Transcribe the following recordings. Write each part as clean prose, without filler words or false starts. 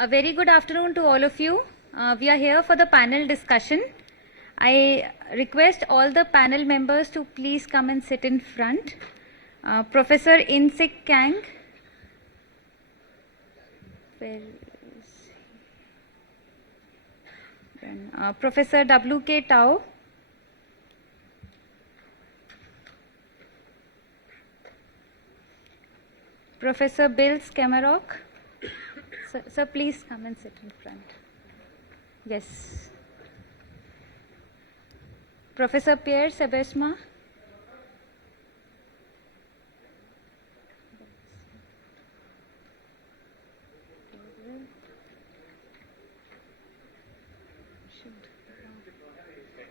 A very good afternoon to all of you. We are here for the panel discussion. I request all the panel members to please come and sit in front. Professor In-Sik Kang. Where is he? Then, Professor W.K. Tao. Professor Bill Skemerock. Sir, please come and sit in front. Yes. Professor Pierre Sebesma.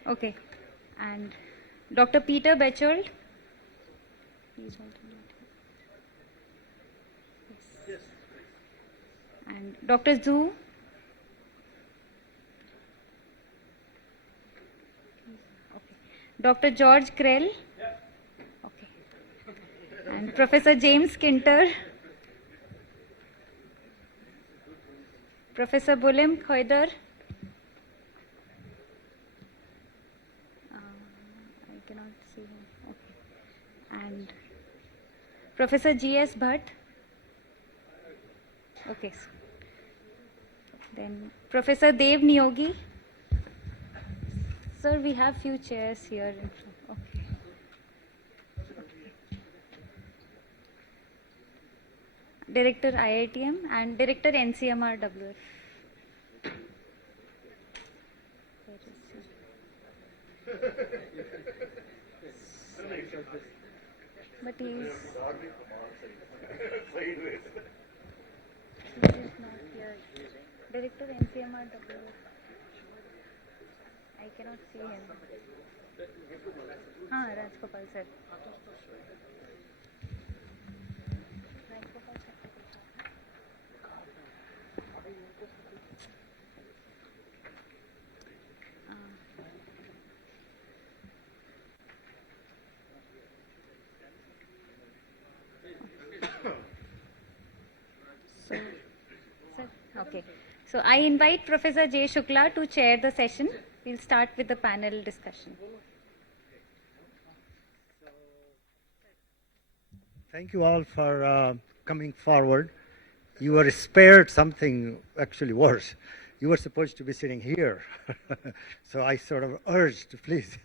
Okay. And Dr. Peter Bechold. Please hold on. Yes. And Dr. Zhu. Okay. Dr. George Krell. Okay. And Professor James Kinter. Professor Bulim Khoidar. I cannot see him. Okay. And Professor G.S. Bhatt. Okay. Then Professor Dev Niyogi. Sir, we have few chairs here in front. Okay. Director IITM and Director NCMRWF. But he is not here. Director NCMRWF. I cannot see him. Rajgopal sir. Rajgopal sir. Okay. So I invite Professor J. Shukla to chair the session. We'll start with the panel discussion. Thank you all for coming forward. You were spared something actually worse. You were supposed to be sitting here. So I sort of urged, please,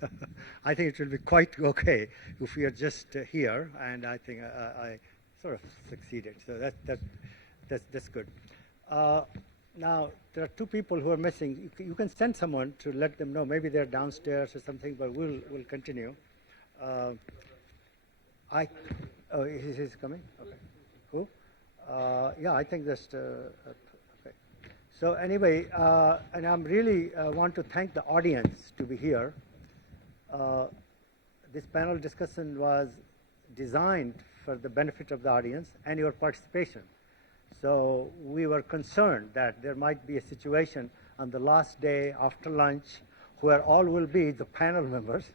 I think it will be quite okay if we are just here, and I think I sort of succeeded. So that's good. Now, there are two people who are missing. You can send someone to let them know. Maybe they're downstairs or something, but we'll continue. He's coming? Okay, cool. Yeah, I think that's, okay. So anyway, and I'm really want to thank the audience to be here. This panel discussion was designed for the benefit of the audience and your participation. So we were concerned that there might be a situation on the last day after lunch where all will be the panel members.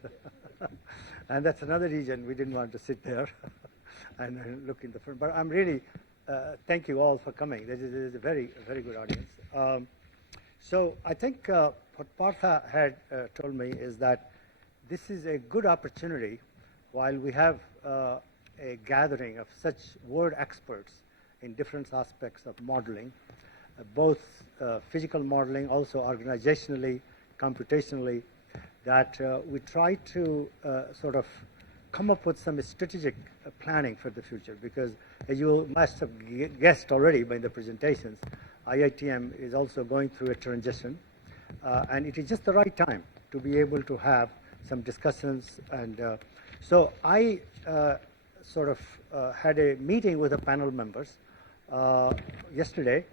And that's another reason we didn't want to sit there and look in the front. But I'm really, thank you all for coming. This is a very good audience. So I think what Partha had told me is that this is a good opportunity while we have a gathering of such world experts in different aspects of modeling, both physical modeling, also organizationally, computationally, that we try to sort of come up with some strategic planning for the future, because as you must have guessed already by the presentations, IITM is also going through a transition, and it is just the right time to be able to have some discussions. And so I sort of had a meeting with the panel members yesterday,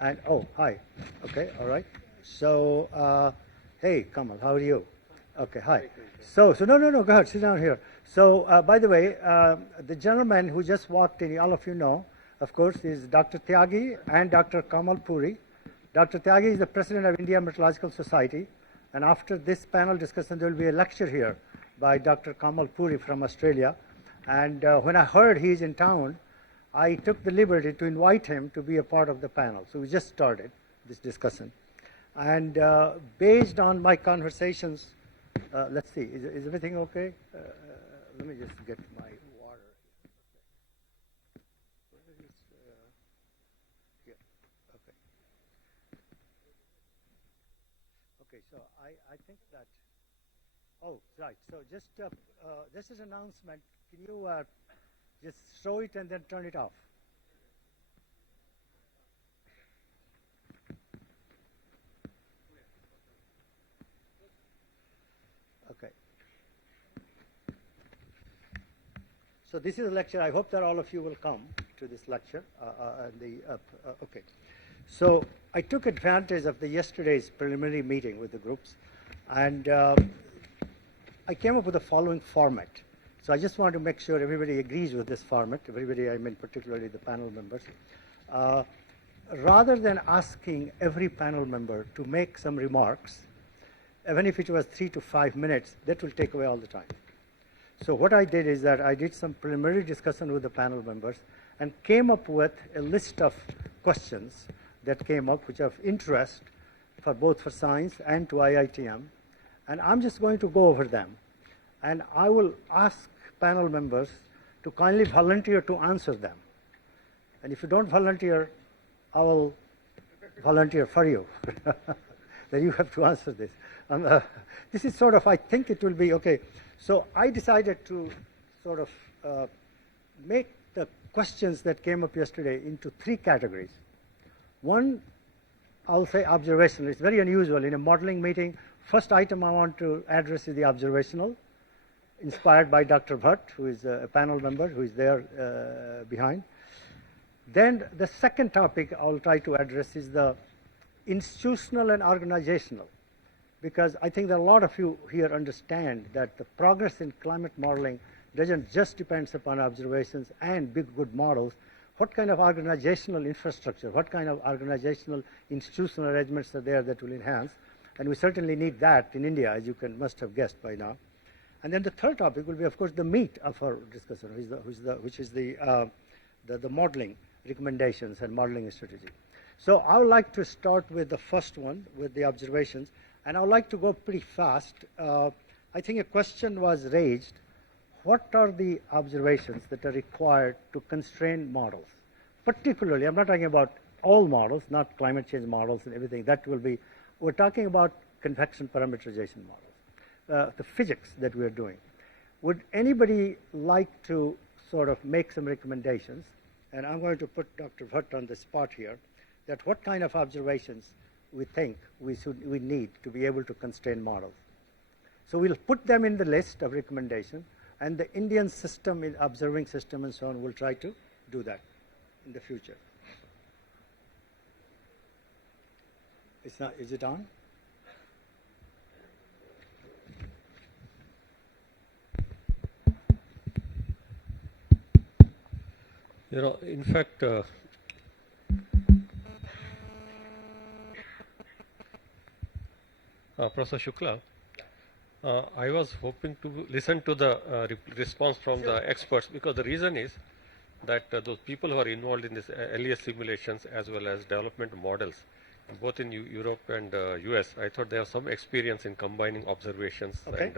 and oh, hi, okay, all right. So, hey, Kamal, how are you? Okay, hi. So no, go ahead, sit down here. So, by the way, the gentleman who just walked in, all of you know, of course, is Dr. Tyagi and Dr. Kamal Puri. Dr. Tyagi is the president of India Meteorological Society, and after this panel discussion, there will be a lecture here by Dr. Kamal Puri from Australia. And when I heard he's in town, I took the liberty to invite him to be a part of the panel. So we just started this discussion. And based on my conversations, let's see, is everything okay? Let me just get my water. Here. Okay. Okay, so I think that, oh, right. So just, this is an announcement. Can you just show it and then turn it off? Okay. So this is a lecture. I hope that all of you will come to this lecture. Okay. So I took advantage of the yesterday's preliminary meeting with the groups, and I came up with the following format. So I just want to make sure everybody agrees with this format. Everybody, I mean particularly the panel members. Rather than asking every panel member to make some remarks, even if it was 3 to 5 minutes, that will take away all the time. So what I did is that I did some preliminary discussion with the panel members and came up with a list of questions that came up, which are of interest for both for science and to IITM. And I'm just going to go over them. And I will ask panel members to kindly volunteer to answer them. And if you don't volunteer, I will volunteer for you. That you have to answer this. This is sort of, I think it will be okay. So I decided to sort of make the questions that came up yesterday into 3 categories. One, I'll say observational. It's very unusual in a modeling meeting. First item I want to address is the observational, inspired by Dr. Bhatt, who is a panel member, who is there behind. Then the second topic I'll try to address is the institutional and organizational, because I think that a lot of you here understand that the progress in climate modeling doesn't just depend upon observations and big good models. What kind of organizational infrastructure, what kind of organizational institutional arrangements are there that will enhance? And we certainly need that in India, as you must have guessed by now. And then the third topic will be, of course, the meat of our discussion, which is the modeling recommendations and modeling strategy. So I would like to start with the first one, with the observations, and I would like to go pretty fast. I think a question was raised, what are the observations that are required to constrain models? Particularly, I'm not talking about all models, not climate change models and everything, that will be, we're talking about convection parameterization models, the physics that we're doing. Would anybody like to sort of make some recommendations? And I'm going to put Dr. Bhatt on the spot here, that what kind of observations we think we need to be able to constrain models. So we'll put them in the list of recommendations, and the Indian system, in observing system and so on, will try to do that in the future. It's not, is it on? You know, in fact, Professor Shukla, I was hoping to listen to the response from the experts, because the reason is that those people who are involved in this LES simulations as well as development models, both in Europe and US, I thought they have some experience in combining observations and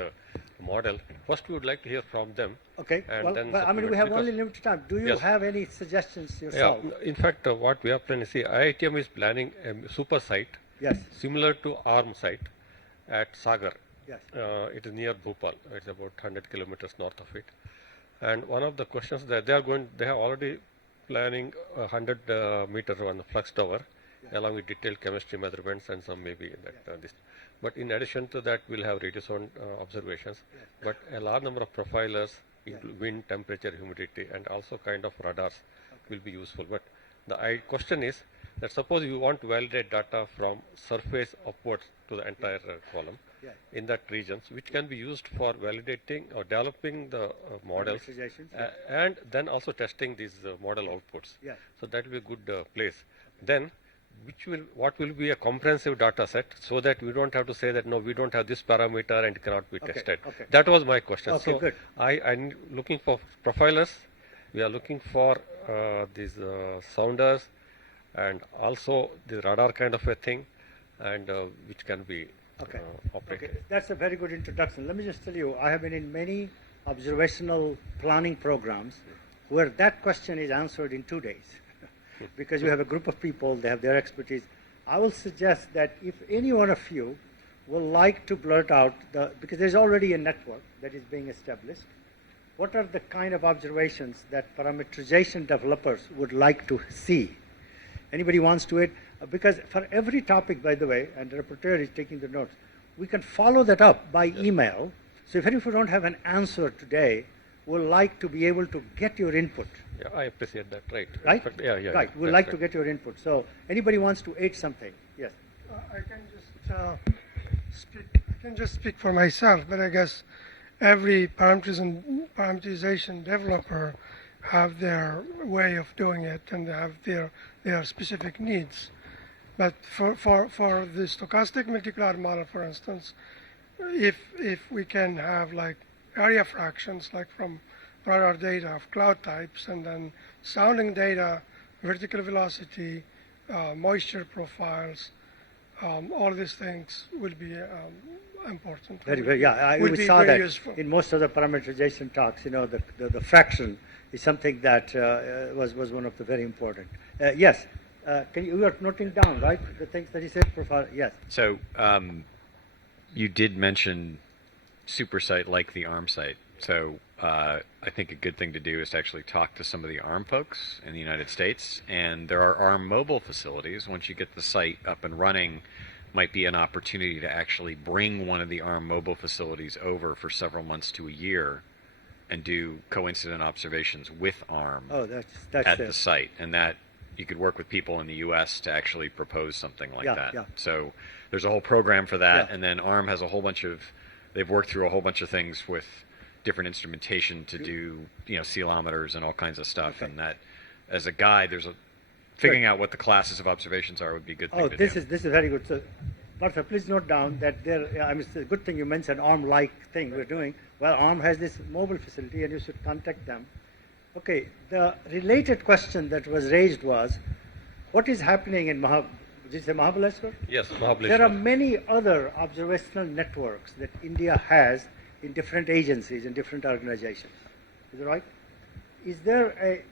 model. First, we would like to hear from them. Okay. And well, then but I mean, we have only limited time. Do you Yes. have any suggestions yourself? Yeah, in fact, what we are planning, see, IITM is planning a super site Yes. similar to ARM site at Sagar. Yes. It is near Bhopal. It's about 100 kilometers north of it. And one of the questions that they have already planning 100 meter on the flux tower, along with detailed chemistry measurements and some maybe that this. But in addition to that, we'll have radio sound observations. But a large number of profilers, wind, temperature, humidity, and also kind of radars will be useful. But the question is that suppose you want to validate data from surface upwards to the entire column in that regions, which can be used for validating or developing the models and then also testing these model outputs. So that will be a good place. Then what will be a comprehensive data set, so that we don't have to say that no, we don't have this parameter and it cannot be tested. That was my question. Okay, so good. I'm looking for profilers. We are looking for these sounders and also the radar kind of a thing, and which can be Okay. operated. Okay, that's a very good introduction. Let me just tell you, I have been in many observational planning programs where that question is answered in 2 days because you have a group of people, they have their expertise. I will suggest that if any one of you will like to blurt out, because there's already a network that is being established, what are the kind of observations that parameterization developers would like to see? Anybody wants to it? Because for every topic, by the way, and the rapporteur is taking the notes, we can follow that up by email. So even if we don't have an answer today, we'll like to be able to get your input. Yeah, I appreciate that. Right. Right? In fact, yeah. Right. We'd that's like right. to get your input. So anybody wants to add something? Yes. I can just speak for myself, but I guess every parameterization developer have their way of doing it and they have their specific needs. But for the stochastic multi-cloud model, for instance, if we can have like area fractions, like from radar data of cloud types, and then sounding data, vertical velocity, moisture profiles, all these things will be important. Very, very, yeah. Would We be saw very that useful. in most of the parameterization talks, the fraction is something that was one of the very important. Yes. You are noting down, right? The things that he said, Professor? Yes. So you did mention supersite like the ARM site. So I think a good thing to do is to actually talk to some of the ARM folks in the United States. And there are ARM mobile facilities. Once you get the site up and running, might be an opportunity to actually bring one of the ARM mobile facilities over for several months to a year and do coincident observations with ARM That's at the site. And that you could work with people in the U.S. to actually propose something like that. Yeah. So there's a whole program for that. Yeah. And then ARM has a whole bunch of, they've worked through a whole bunch of things with different instrumentation to do, ceilometers and all kinds of stuff. Okay. And that, as a guide, figuring out what the classes of observations are would be a good thing to this do. is very good. So, Martha, please note down that it's a good thing you mentioned ARM-like thing we're doing. Well, ARM has this mobile facility, and you should contact them. Okay, the related question that was raised was, what is happening in did you say Mahabaleshwar? Yes, Mahabaleshwar. There are many other observational networks that India has in different agencies and different organizations. Is that right? Is there a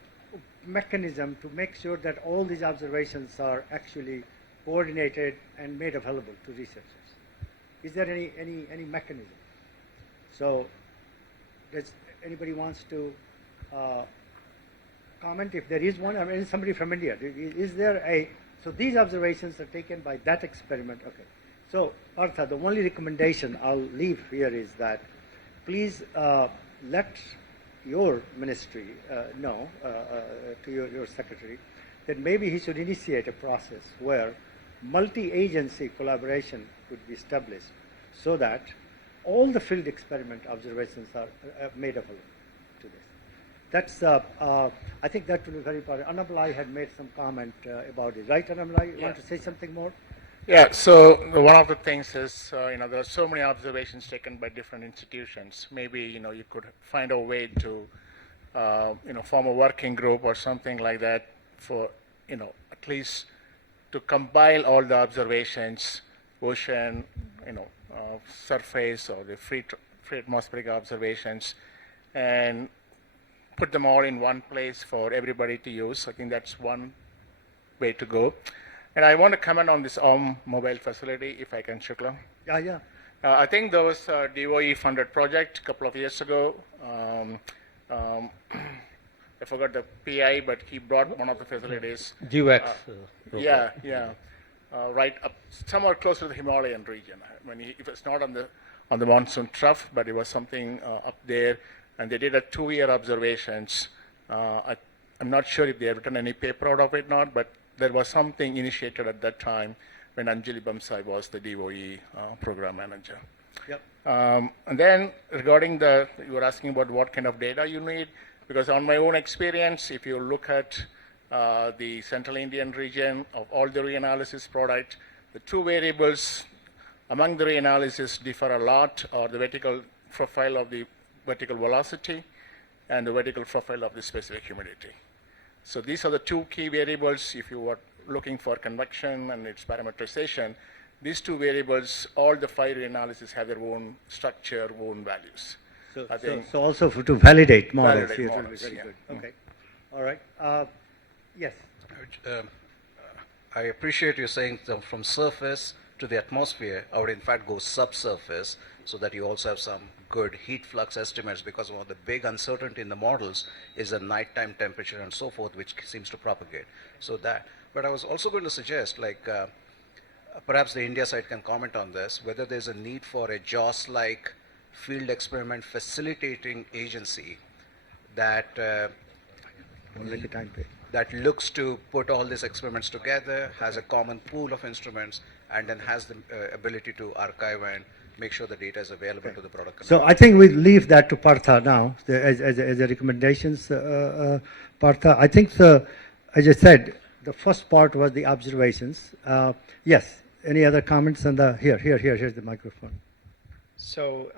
mechanism to make sure that all these observations are actually coordinated and made available to researchers? Is there any mechanism? So, does anybody wants to comment if there is one? I mean, somebody from India. Is there so these observations are taken by that experiment. Okay. So, Partha, the only recommendation I'll leave here is that please let your ministry know to your secretary that maybe he should initiate a process where multi-agency collaboration could be established so that all the field experiment observations are made available to this. That's, I think that will be very important. Annamalai had made some comment about it, right? Annamalai, you want to say something more? Yeah, so one of the things is, there are so many observations taken by different institutions. Maybe, you could find a way to, form a working group or something like that for, at least to compile all the observations, ocean, surface or the free atmospheric observations, and put them all in one place for everybody to use. I think that's one way to go. And I want to comment on this ARM mobile facility, if I can, Shukla. Yeah. I think there was a DOE-funded project a couple of years ago. I forgot the PI, but he brought one of the facilities. GVAX. Yeah. Right up somewhere close to the Himalayan region. It was not on the monsoon trough, but it was something up there. And they did a 2-year observations. I'm not sure if they have written any paper out of it or not, but there was something initiated at that time when Anjali Bamsai was the DOE program manager. Yep. And then regarding you were asking about what kind of data you need, because on my own experience, if you look at the Central Indian region of all the reanalysis product, the two variables among the reanalysis differ a lot, or the vertical profile of the vertical velocity and the vertical profile of the specific humidity. So these are the two key variables if you are looking for convection and its parameterization. These two variables, all the 5 reanalyses have their own structure, own values. So also to validate models. Validate Yes, models, very yeah. good. Okay. All right. Yes. I appreciate you saying from surface to the atmosphere, I would in fact go subsurface so that you also have some good heat flux estimates, because one of the big uncertainty in the models is the nighttime temperature and so forth, which seems to propagate. So that, but I was also going to suggest, like, perhaps the India side can comment on this, whether there's a need for a JOS-like field experiment facilitating agency that Like a time pay. that looks to put all these experiments together, has a common pool of instruments, and then has the ability to archive and make sure the data is available to the broader community. So I think we leave that to Partha now as a recommendations. Partha, I think as I said, the first part was the observations. Yes. Any other comments on the here's the microphone. So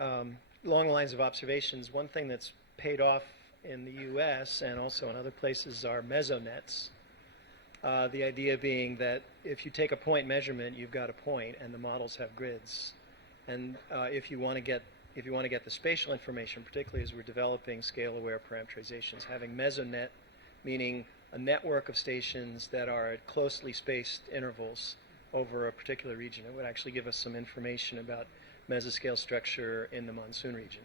along the lines of observations, one thing that's paid off in the U.S. and also in other places are mesonets. The idea being that if you take a point measurement, you've got a point, and the models have grids. And if you want to get the spatial information, particularly as we're developing scale-aware parameterizations, having mesonet, meaning a network of stations that are at closely spaced intervals over a particular region, it would actually give us some information about mesoscale structure in the monsoon region.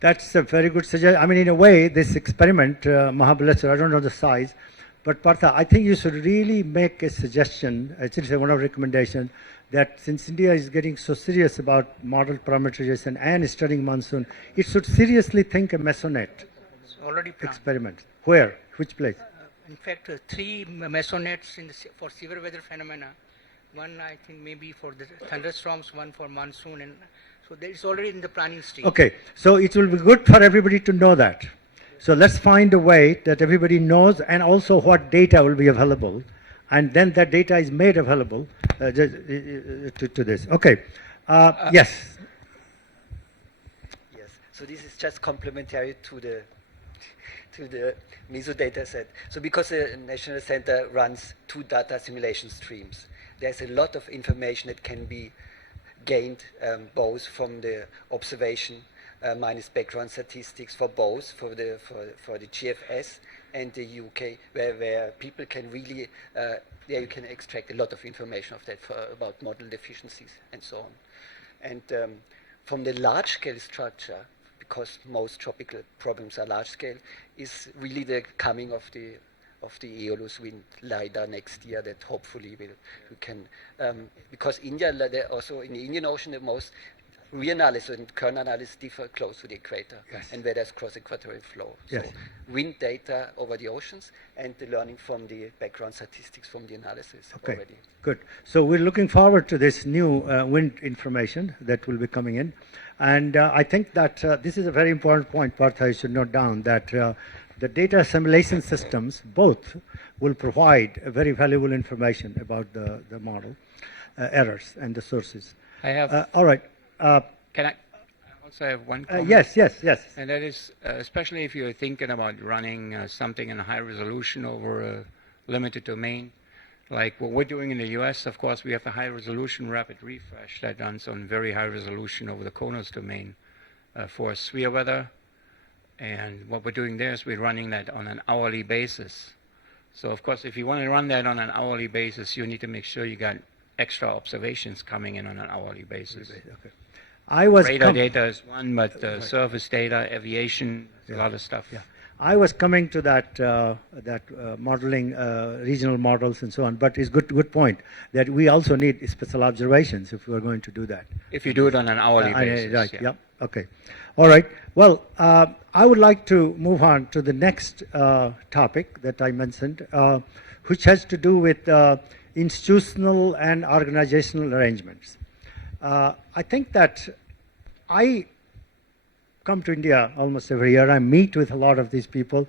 That's a very good suggestion. I mean, in a way, this experiment, Mahabaleshwar, I don't know the size, but Partha, I think you should really make a suggestion, actually one of recommendations, that since India is getting so serious about model parameterization and studying monsoon, it should seriously think a mesonet It's already planned. experiment. Where? Which place? In fact, 3 mesonets for severe weather phenomena. One, I think, maybe for the thunderstorms, one for monsoon, and so that is already in the planning stage. Okay, so it will be good for everybody to know that. So let's find a way that everybody knows, and also what data will be available, and then that data is made available to this. Okay, yes. Yes. So this is just complementary to the MESO data set. So because the National Center runs 2 data simulation streams, there's a lot of information that can be gained both from the observation minus background statistics for both for the GFS and the UK, where people can really there you can extract a lot of information of that about model deficiencies and so on. And from the large scale structure, because most tropical problems are large scale, is really the coming of the Aeolus wind LiDAR next year that hopefully we can, because India, also in the Indian Ocean, the most reanalysis and kernel analysis differ close to the equator, Yes. and where there's cross-equatorial flow. Yes. So wind data over the oceans and the learning from the background statistics from the analysis Okay, already. good. So we're looking forward to this new wind information that will be coming in. And I think that this is a very important point, Partha, you should note down, that the data assimilation systems both will provide a very valuable information about the model errors and the sources. I have. All right. Can I also have one comment? Yes. And that is, especially if you're thinking about running something in high resolution over a limited domain, like what we're doing in the US, of course, we have the high resolution rapid refresh that runs on very high resolution over the Konos domain for sphere weather. And what we're doing there is we're running that on an hourly basis. So, of course, if you want to run that on an hourly basis, you need to make sure you got extra observations coming in on an hourly basis. Okay. I was Radar data is one, but surface data, aviation, a lot of stuff. Yeah. I was coming to that modeling regional models and so on, but it's good point that we also need special observations if we are going to do that. If you do it on an hourly basis. Right. yeah. Yep. Okay. All right. Well, I would like to move on to the next topic that I mentioned, which has to do with institutional and organizational arrangements. I think that I come to India almost every year. I meet with a lot of these people,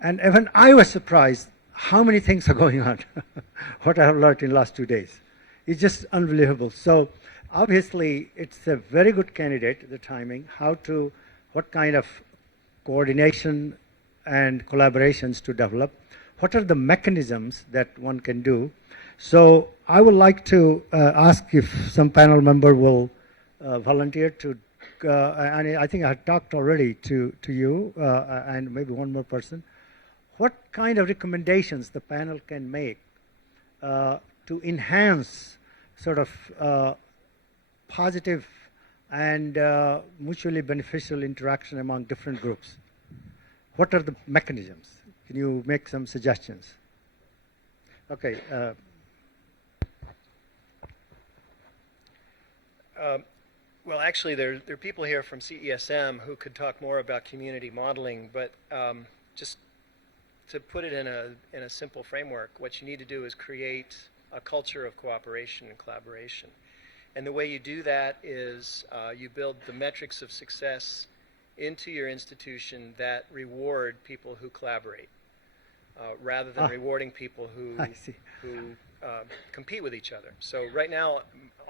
and even I was surprised how many things are going on. What I have learned in the last 2 days, it's just unbelievable. So obviously, it's a very good candidate. The timing, what kind of coordination and collaborations to develop. what are the mechanisms that one can do. So I would like to ask if some panel member will volunteer to, and I think I had talked already to you and maybe one more person, what kind of recommendations the panel can make to enhance sort of positive and mutually beneficial interaction among different groups. What are the mechanisms? Can you make some suggestions? Okay. Well, actually, there are people here from CESM who could talk more about community modeling, but just to put it in a simple framework, what you need to do is create a culture of cooperation and collaboration. And the way you do that is you build the metrics of success into your institution that reward people who collaborate, rather than rewarding people who compete with each other. So right now,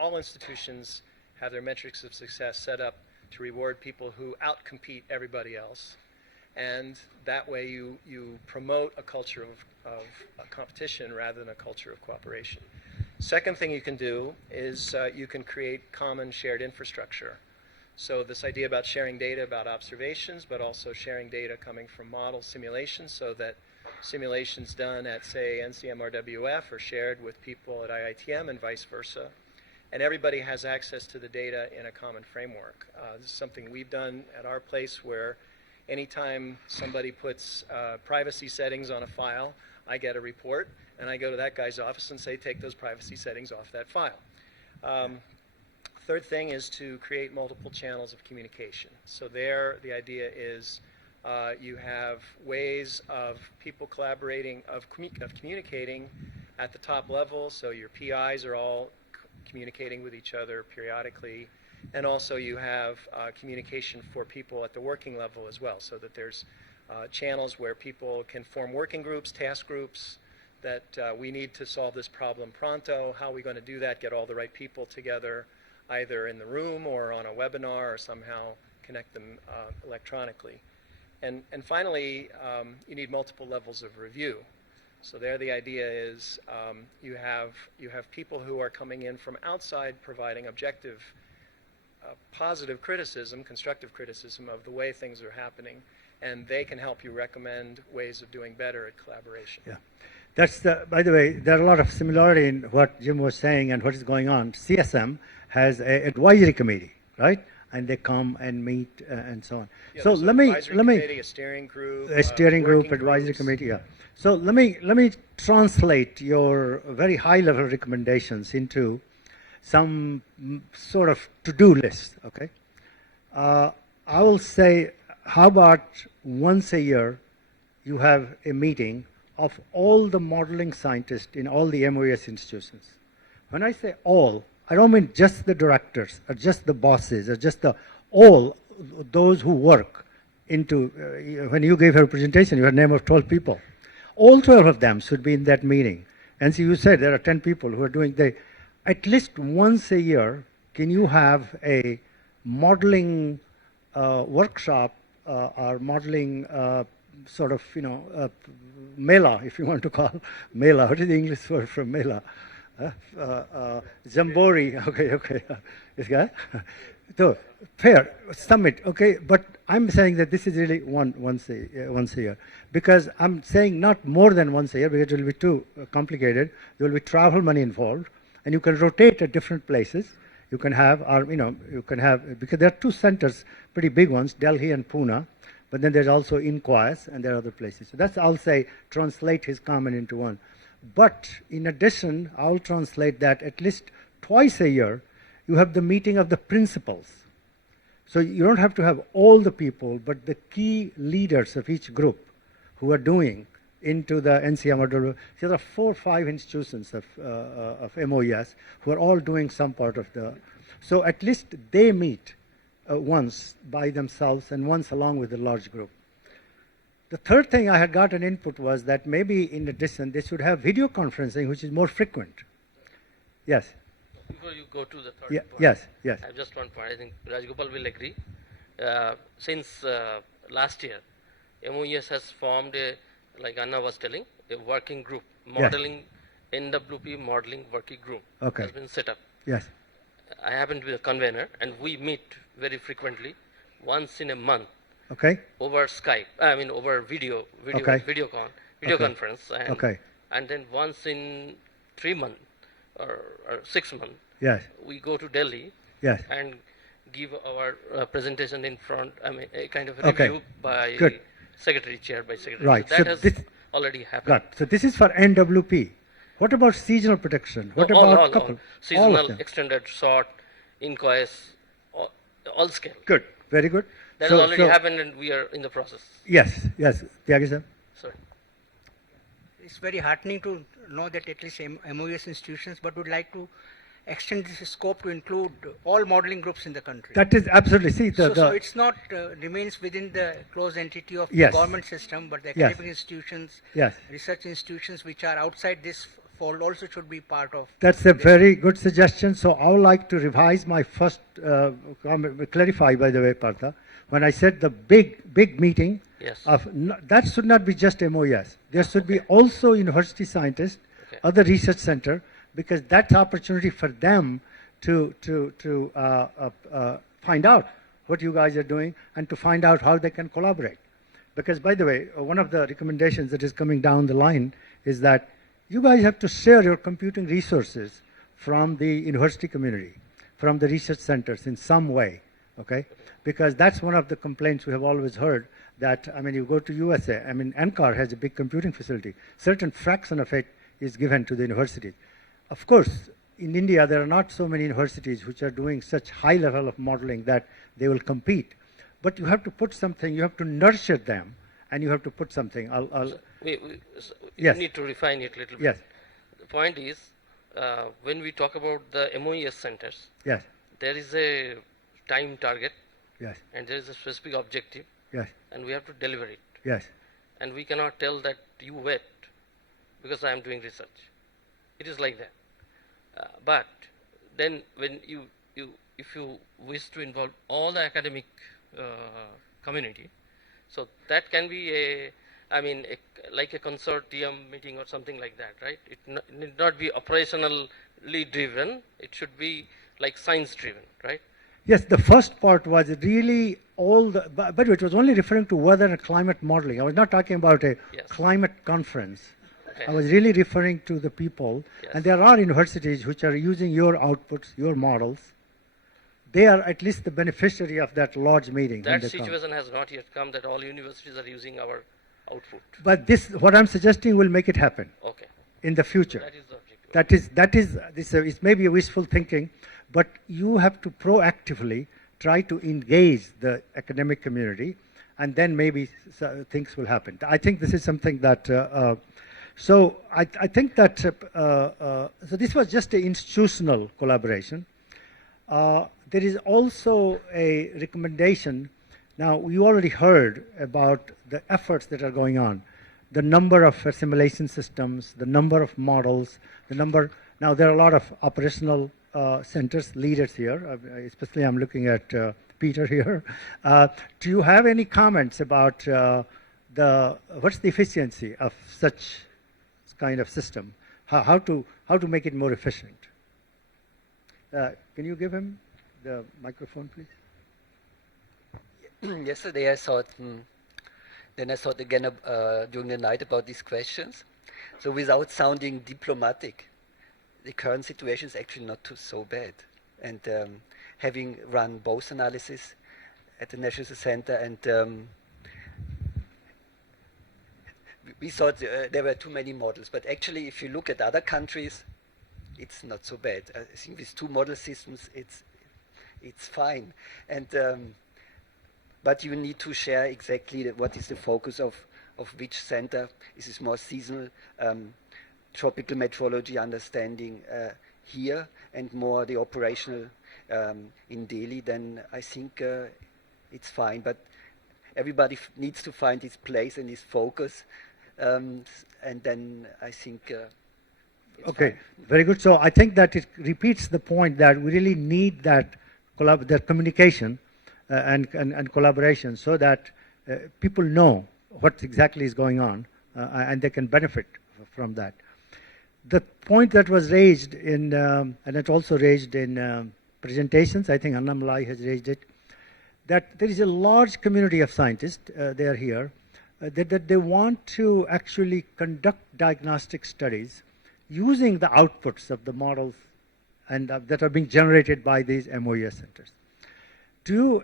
all institutions have their metrics of success set up to reward people who outcompete everybody else. And that way you promote a culture of competition rather than a culture of cooperation. Second thing you can do is you can create common shared infrastructure. So this idea about sharing data about observations, but also sharing data coming from model simulations, so that simulations done at, say, NCMRWF are shared with people at IITM and vice versa. And everybody has access to the data in a common framework. This is something we've done at our place, where anytime somebody puts privacy settings on a file, I get a report, and I go to that guy's office and say, take those privacy settings off that file. Third thing is to create multiple channels of communication. So there, the idea is you have ways of people collaborating, of communicating at the top level, so your PIs are all communicating with each other periodically. And also you have communication for people at the working level as well, so that there's channels where people can form working groups, task groups, that we need to solve this problem pronto. How are we going to do that? Get all the right people together, either in the room or on a webinar, or somehow connect them electronically. And finally, you need multiple levels of review. So there the idea is you have people who are coming in from outside providing objective positive criticism, constructive criticism of the way things are happening, and they can help you recommend ways of doing better at collaboration. Yeah. That's by the way, there are a lot of similarity in what Jim was saying and what is going on. CSM has an advisory committee, right? And they come and meet and so on. Yeah, so let me, committee, a steering group, advisory committee, yeah. So let me translate your very high level recommendations into some sort of to-do list, okay? I will say, how about once a year you have a meeting of all the modeling scientists in all the MOS institutions. When I say all, I don't mean just the directors or just the bosses or just all those who work into, when you gave your presentation, you had a name of 12 people. All 12 of them should be in that meeting. And so you said there are 10 people who are doing, at least once a year, can you have a modeling workshop or modeling sort of, mela, if you want to call mela. What is the English word for mela? Jamboree. Okay. This guy. So fair summit. Okay, but I'm saying that this is really once a year, because I'm saying not more than once a year, because it will be too complicated. There will be travel money involved, and you can rotate at different places. You can have, because there are two centers, pretty big ones, Delhi and Pune. But then there's also Inquires, and there are other places. So that's, I'll say, translate his comment into one. But in addition, I'll translate that at least twice a year, you have the meeting of the principals. So you don't have to have all the people, but the key leaders of each group who are doing into the NCMRW. So there are 4 or 5 institutions of MOES who are all doing some part of the. So at least they meet once by themselves and once along with a large group. The third thing I had got an input was that maybe in addition they should have video conferencing, which is more frequent. Yes. Before you go to the third Yeah, point, yes. I have just one point. I think Rajgopal will agree. Since last year, MOES has formed like Anna was telling, a working group, Yes. modeling, NWP modeling working group Okay. has been set up. Yes. I happen to be the convener, and we meet very frequently, once in a month, Okay. over Skype. I mean, over video Okay. video Okay. conference, and Okay. and then once in 3 months or 6 months, Yes. we go to Delhi Yes. and give our presentation in front. I mean, a kind of Okay. review by Good. secretary, chaired by secretary. Right. So that So has this- already happened. Got. So this is for NWP. What about seasonal protection? What No, about all couple? All seasonal, of them. extended, short, inquest, all scale. Good. Very good. That So- has already so- happened, and we are in the process. Yes. Yes. Tyagi sir. Sorry. It's very heartening to know that at least MOES institutions, but would like to extend this scope to include all modeling groups in the country. That is absolutely. See So it's not remains within the closed entity of Yes. the government system, but the Yes. academic institutions, Yes. research institutions which are outside this fold also should be part of. That's a this. very good suggestion. So I would like to revise my first comment, clarify by the way, Partha. When I said the big meeting, Yes. that should not be just MOES. There should be also university scientists, Okay. other research center, because that's opportunity for them to find out what you guys are doing and to find out how they can collaborate. Because by the way, one of the recommendations that is coming down the line is that you guys have to share your computing resources from the university community, from the research centers in some way, okay? Because that's one of the complaints we have always heard that, I mean, you go to USA, I mean, NCAR has a big computing facility. Certain fraction of it is given to the university. Of course, in India, there are not so many universities which are doing such high level of modeling that they will compete. But you have to put something, you have to nurture them, and you have to put something. We Yes. need to refine it a little bit. Yes. The point is, when we talk about the MOES centers, Yes, there is a time target yes, and there is a specific objective, yes, and we have to deliver it. yes, And we cannot tell that you wait because I am doing research. It is like that. But then when if you wish to involve all the academic community, so that can be like a consortium meeting or something like that, right? It need not be operationally driven. It should be like science driven, right? yes. The first part was really all the, but it was only referring to weather and climate modeling. I was not talking about a Yes. climate conference. Okay. I was really referring to the people, Yes. and there are universities which are using your outputs, your models. They are at least the beneficiary of that large meeting. when That they come. situation has not yet come that all universities are using our output. But this, what I'm suggesting, will make it happen Okay. in the future. That is the objective. It may be a wishful thinking, but you have to proactively try to engage the academic community, and then maybe things will happen. I think this is something that. So I think that so this was just an institutional collaboration. There is also a recommendation. Now, you already heard about the efforts that are going on, the number of simulation systems, the number of models, the number. Now, there are a lot of operational centers, leaders here, especially I'm looking at Peter here. Do you have any comments about what's the efficiency of such kind of system? How to make it more efficient? Can you give him the microphone, please? Yesterday I thought, then I thought again during the night about these questions. So without sounding diplomatic, the current situation is actually not so bad. And having run both analysis at the National Center and we thought there were too many models, but actually if you look at other countries, it's not so bad. I think with 2 model systems, it's fine. And but you need to share exactly what is the focus of which center. Is this more seasonal, tropical meteorology understanding here, and more the operational in Delhi? Then I think it's fine. But everybody needs to find his place and his focus, and then I think. Okay, fine. very good. So I think that it repeats the point that we really need that communication and collaboration, so that people know what exactly is going on and they can benefit from that. The point that was raised in, and it's also raised in presentations, I think Annamalai has raised it, that there is a large community of scientists, they are here, that they want to actually conduct diagnostic studies using the outputs of the models and that are being generated by these MOES centers. Does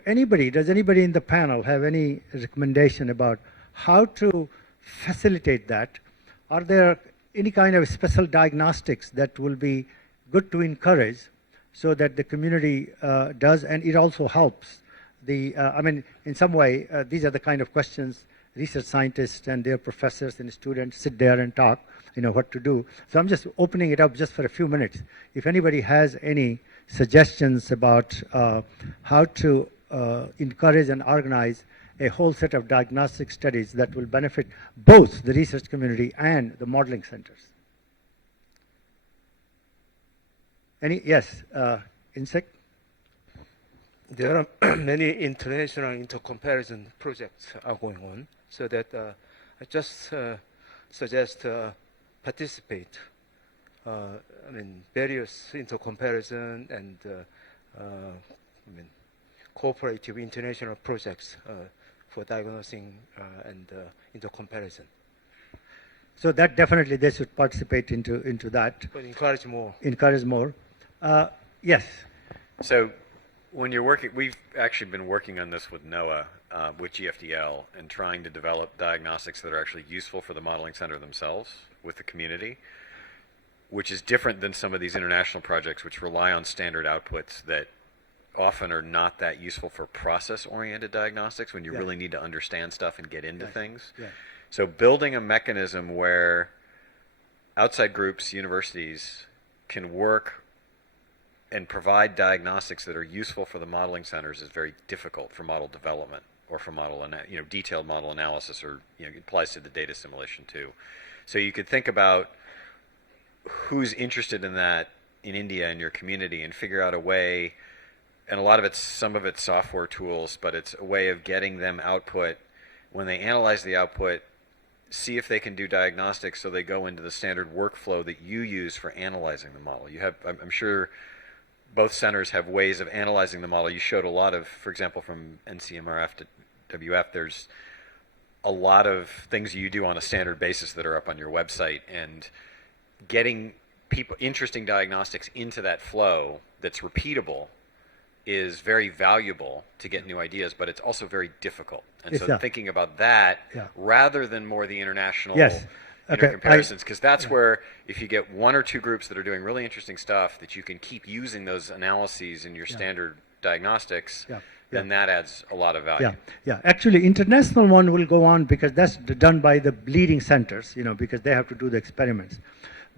anybody in the panel have any recommendation about how to facilitate that? Are there any kind of special diagnostics that will be good to encourage so that the community does, and it also helps the, I mean, in some way, these are the kind of questions research scientists and their professors and students sit there and talk, what to do. So I'm just opening it up just for a few minutes. If anybody has any suggestions about how to encourage and organize a whole set of diagnostic studies that will benefit both the research community and the modeling centers. Yes, Insect? There are many international intercomparison projects are going on, so that I just suggest participate. Various intercomparison and cooperative international projects for diagnosing and intercomparison. So that definitely they should participate into that. But encourage more. Encourage more. Yes. So when you're working, we've actually been working on this with NOAA, with GFDL, and trying to develop diagnostics that are actually useful for the modeling center themselves with the community, which is different than some of these international projects which rely on standard outputs that often are not that useful for process-oriented diagnostics when you really need to understand stuff and get into things. Yeah. So building a mechanism where outside groups, universities, can work and provide diagnostics that are useful for the modeling centers is very difficult for model development or for model, detailed model analysis, or it applies to the data assimilation too. So you could think about who's interested in that in India in your community and figure out a way, and some of it's software tools, but it's a way of getting them output. When they analyze the output, see if they can do diagnostics so they go into the standard workflow that you use for analyzing the model. I'm sure both centers have ways of analyzing the model. You showed a lot of, for example, from NCMRF to WF, there's a lot of things you do on a standard basis that are up on your website, and getting interesting diagnostics into that flow that's repeatable is very valuable to get new ideas, but it's also very difficult. And so thinking about that rather than more the international comparisons, because that's where if you get one or two groups that are doing really interesting stuff that you can keep using those analyses in your standard diagnostics, then that adds a lot of value. Yeah. Actually, international one will go on because that's done by the leading centers, because they have to do the experiments.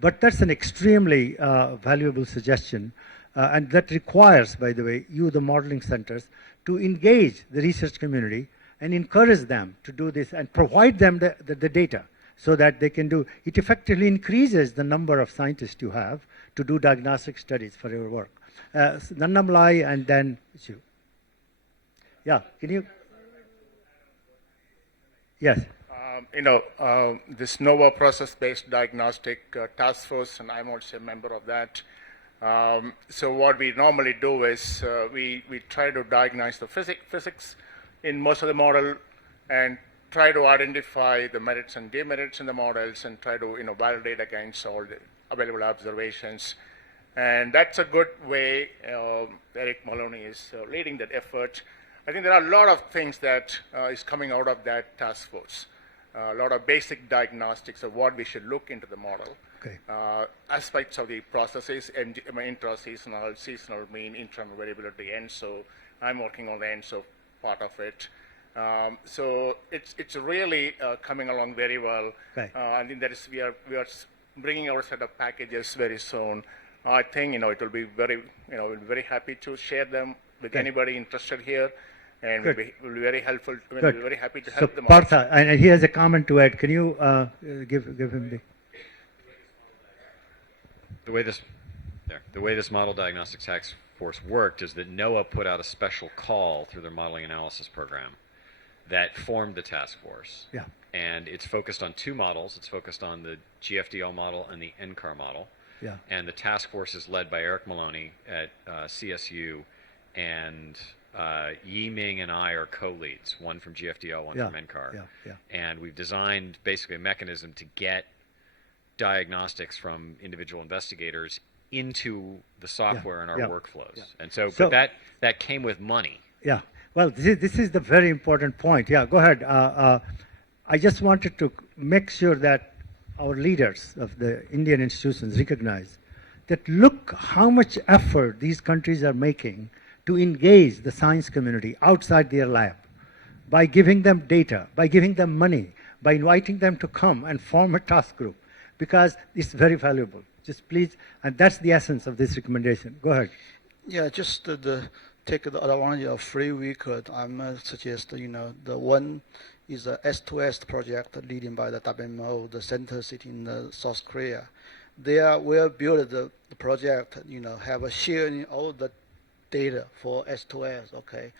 But that's an extremely valuable suggestion. And that requires, by the way, the modeling centers, to engage the research community and encourage them to do this and provide them the data so that they can do. It effectively increases the number of scientists you have to do diagnostic studies for your work. Nannamlai and then you. Yeah, can you? Yes. This NOVA process-based diagnostic task force, and I'm also a member of that. So what we normally do is we try to diagnose the physics in most of the model and try to identify the merits and demerits in the models and try to validate against all the available observations. And that's a good way. Eric Maloney is leading that effort. I think there are a lot of things that is coming out of that task force. A lot of basic diagnostics of what we should look into the model. Okay. Aspects of the processes, intra-seasonal, seasonal mean, internal variability, ENSO. I'm working on the ENSO part of it. So it's really coming along very well. Okay. I think we are bringing our set of packages very soon. I think it will be we'll be very happy to share them with anybody interested here, and we'll be very helpful. We'll be very happy to help them. Partha, and he has a comment to add. Can you give him the? The way this model diagnostics task force worked is that NOAA put out a special call through their modeling analysis program that formed the task force. Yeah. and it's focused on two models. It's focused on the GFDL model and the NCAR model. Yeah. And the task force is led by Eric Maloney at CSU, and Yi Ming and I are co-leads, one from GFDL, one from NCAR. And we've designed basically a mechanism to get diagnostics from individual investigators into the software and our workflows. And so, but that came with money. Yeah. Well, this is the very important point. Yeah, go ahead. I just wanted to make sure that our leaders of the Indian institutions recognize that look how much effort these countries are making to engage the science community outside their lab by giving them data, by giving them money, by inviting them to come and form a task group, because it's very valuable. Just please, and that's the essence of this recommendation. Go ahead. Yeah, just take the advantage of free week. I'm suggest the one is the S2S project leading by the WMO, the center sitting in South Korea. They will build the project, have a sharing all the data for S2S. Okay,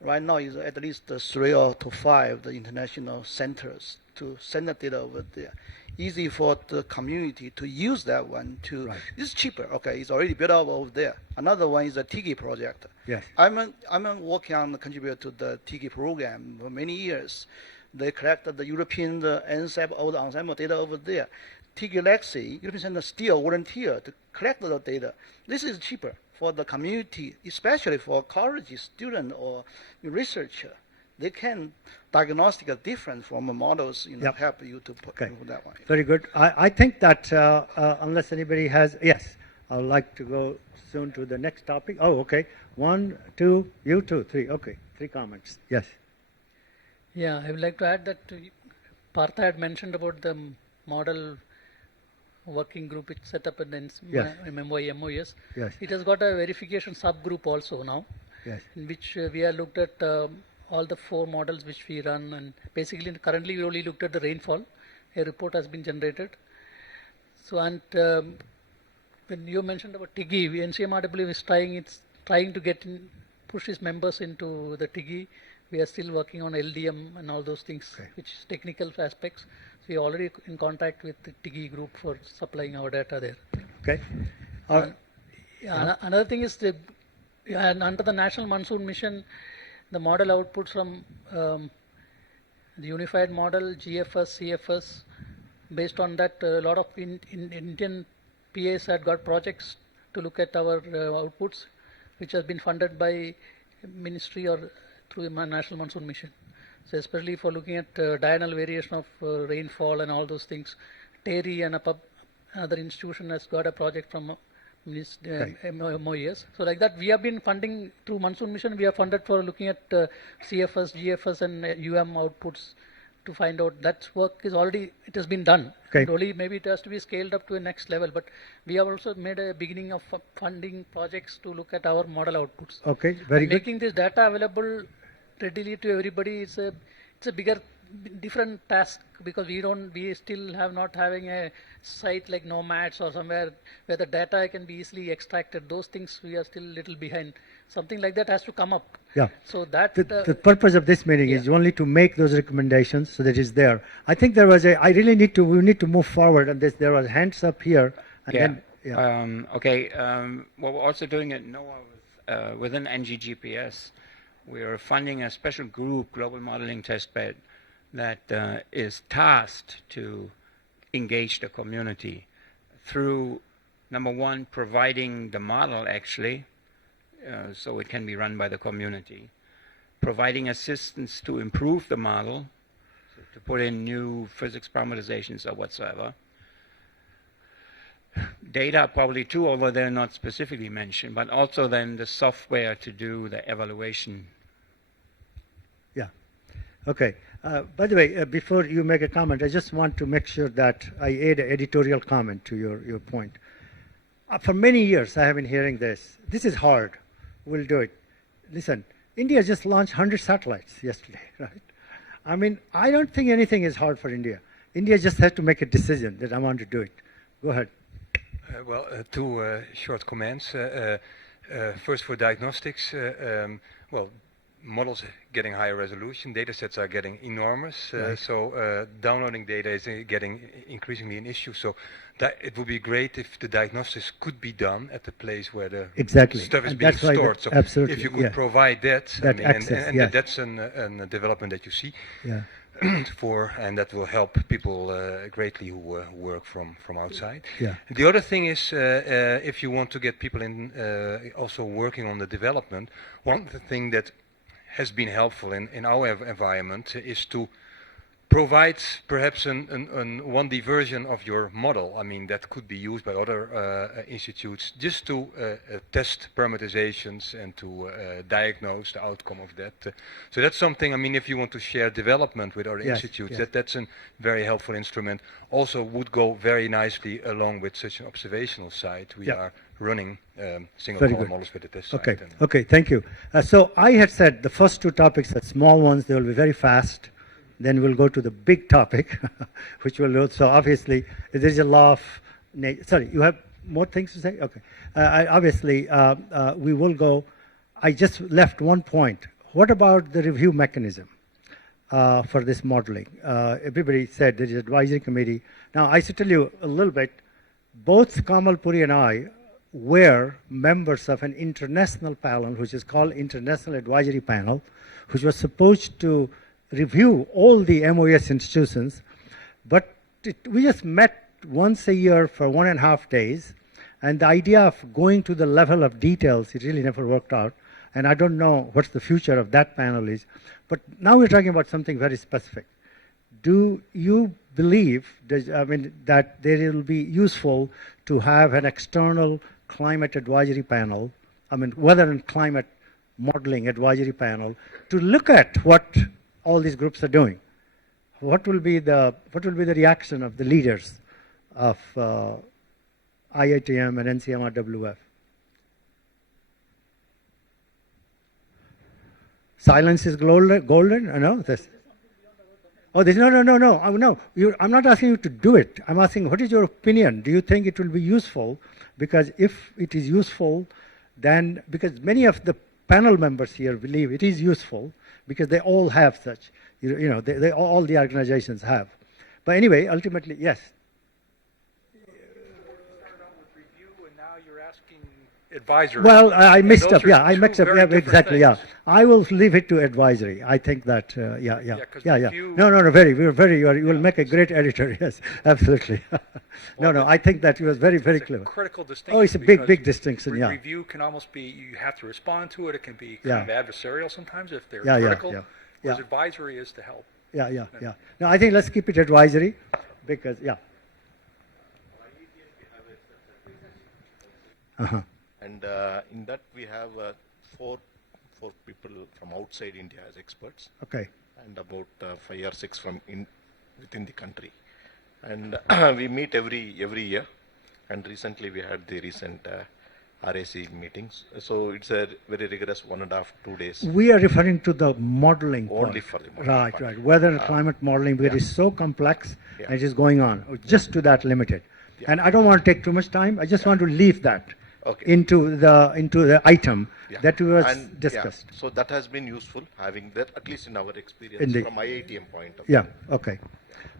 right now is at least 3 or 5 the international centers to send the data over there. Easy for the community to use that one to. Right. It's cheaper. Okay, it's already built up over there. Another one is the TIGI project. Yes. I'm working on contribute to the TIGI program for many years. They collected the European NSAP all the ensemble data over there. TIGI Lexi, European Center still volunteer to collect the data. This is cheaper for the community, especially for college student or researcher. They can diagnostic a difference from the models, help you to put that one. Very good. I think that unless anybody has, yes, I would like to go soon to the next topic. Oh, okay. 1, 2, you 2, 3. Okay, 3 comments. Yes. Yeah, I would like to add that Partha had mentioned about the model working group it's set up in the MOS. Yes. It has got a verification subgroup also now, yes, in which we have looked at all the 4 models which we run, and basically currently we only looked at the rainfall. A report has been generated. So, and when you mentioned about TIGI, NCMRW is trying to push its members into the TIGI. We are still working on LDM and all those things, which is technical aspects. So we are already in contact with the TIGI group for supplying our data there. Okay. Another thing is under the National Monsoon Mission, the model outputs from the unified model, GFS, CFS. Based on that, a lot of Indian PAs had got projects to look at our outputs, which has been funded by ministry or through the National Monsoon Mission. So especially for looking at diurnal variation of rainfall and all those things. TERI and another institution has got a project from MOES. So like that, we have been funding through Monsoon Mission. We are funded for looking at CFS, GFS and outputs to find out. That work is already, it has been done. Okay. Only maybe it has to be scaled up to a next level. But we have also made a beginning of funding projects to look at our model outputs. Okay, very good. Making this data available readily to everybody is a bigger, different task, because we still have not having a site like Nomads or somewhere where the data can be easily extracted. Those things we are still a little behind. Something like that has to come up. Yeah. So that the purpose of this meeting is only to make those recommendations so that it's there. I think we need to move forward on this. There was hands up here. And then, well, we're also doing it NOAA within NGGPS. We are funding a special group, Global Modeling Testbed, that is tasked to engage the community through, number one, providing the model actually, so it can be run by the community, providing assistance to improve the model, so to put in new physics parameterizations or whatsoever. Data probably too, although they're not specifically mentioned, but also then the software to do the evaluation. Yeah. Okay. By the way, before you make a comment, I just want to make sure that I add an editorial comment to your point. For many years, I have been hearing this. This is hard. We'll do it. Listen, India just launched 100 satellites yesterday, right? I mean, I don't think anything is hard for India. India just has to make a decision that I want to do it. Go ahead. Well, 2 short comments. First, for diagnostics, well, models getting higher resolution, data sets are getting enormous, Right. so downloading data is getting increasingly an issue. So that it would be great if the diagnostics could be done at the place where the Exactly. stuff is And being that's why stored. that- So absolutely, if you could yeah. provide that, That I mean, access, and yes. that's a development that you see. Yeah. And that will help people greatly who work from outside. Yeah. The other thing is, if you want to get people in also working on the development, one thing that has been helpful in our environment is to provide perhaps one version of your model. I mean, that could be used by other institutes just to test parameterizations and to diagnose the outcome of that. So that's something, I mean, if you want to share development with other Yes, institutes, yes. that's a very helpful instrument. Also would go very nicely along with such an observational site. We Yeah. are running single Very column good. models with the test Okay, site. and- okay, thank you. So I had said the first two topics are small ones, they will be very fast. Then we'll go to the big topic, which will also, obviously, there is a law of nature. Sorry, you have more things to say? Okay. Obviously, we will go, I just left one point. What about the review mechanism for this modeling? Everybody said there is an advisory committee. Now, I should tell you a little bit. Both Kamal Puri and I were members of an international panel, which is called International Advisory Panel, which was supposed to review all the MOS institutions, but we just met once a year for 1.5 days, and the idea of going to the level of details, it really never worked out, and I don't know what the future of that panel is. But now we're talking about something very specific. Do you believe that it will be useful to have an external climate advisory panel, weather and climate modeling advisory panel, to look at what all these groups are doing? What will be the reaction of the leaders of IITM and NCMRWF? Silence is golden? No? No. I'm not asking you to do it. I'm asking, what is your opinion? Do you think it will be useful? Because if it is useful, then, because many of the panel members here believe it is useful, because they all have such, all the organizations have. But anyway, ultimately, yes. Advisory. Well, I mixed up. Those are Yeah, I two mixed up. very Yeah, different exactly. things. Yeah, I will leave it to advisory. I think that. 'cause Yeah. review- No. You will make a great editor. Yes, absolutely. No. I think that he was very clever. Critical distinction. Oh, it's a big distinction. Yeah. Review can almost be, you have to respond to it. It can be Yeah. kind of adversarial sometimes if they're Yeah. critical. Whereas Yeah. advisory is to help. Yeah. No, I think let's keep it advisory, because Uh-huh. And in that we have four people from outside India as experts. Okay. And about 5 or 6 from within the country. And we meet every year. And recently we had the recent RAC meetings. So it's a very rigorous 1.5, 2 days. We are referring to the modeling Only part. for the modeling part. Right. Weather and climate modeling, because it's so complex and it is going on. Just to that limited. And I don't want to take too much time. I just want to leave that into the item that was discussed. So that has been useful, having that, at least in our experience from IITM point of view. Yeah, okay.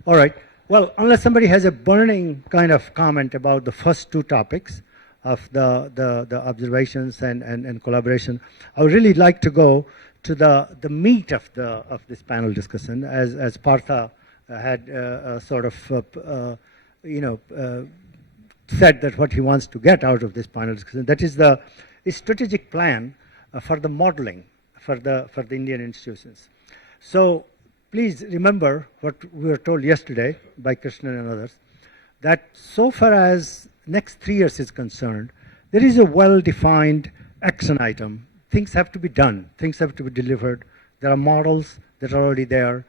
All right. Well, unless somebody has a burning kind of comment about the first two topics of the observations and collaboration, I would really like to go to the meat of this panel discussion, as Partha had sort of said that what he wants to get out of this panel discussion. That is the strategic plan for the modeling for the Indian institutions. So please remember what we were told yesterday by Krishnan and others, that so far as next 3 years is concerned, there is a well-defined action item. Things have to be done. Things have to be delivered. There are models that are already there.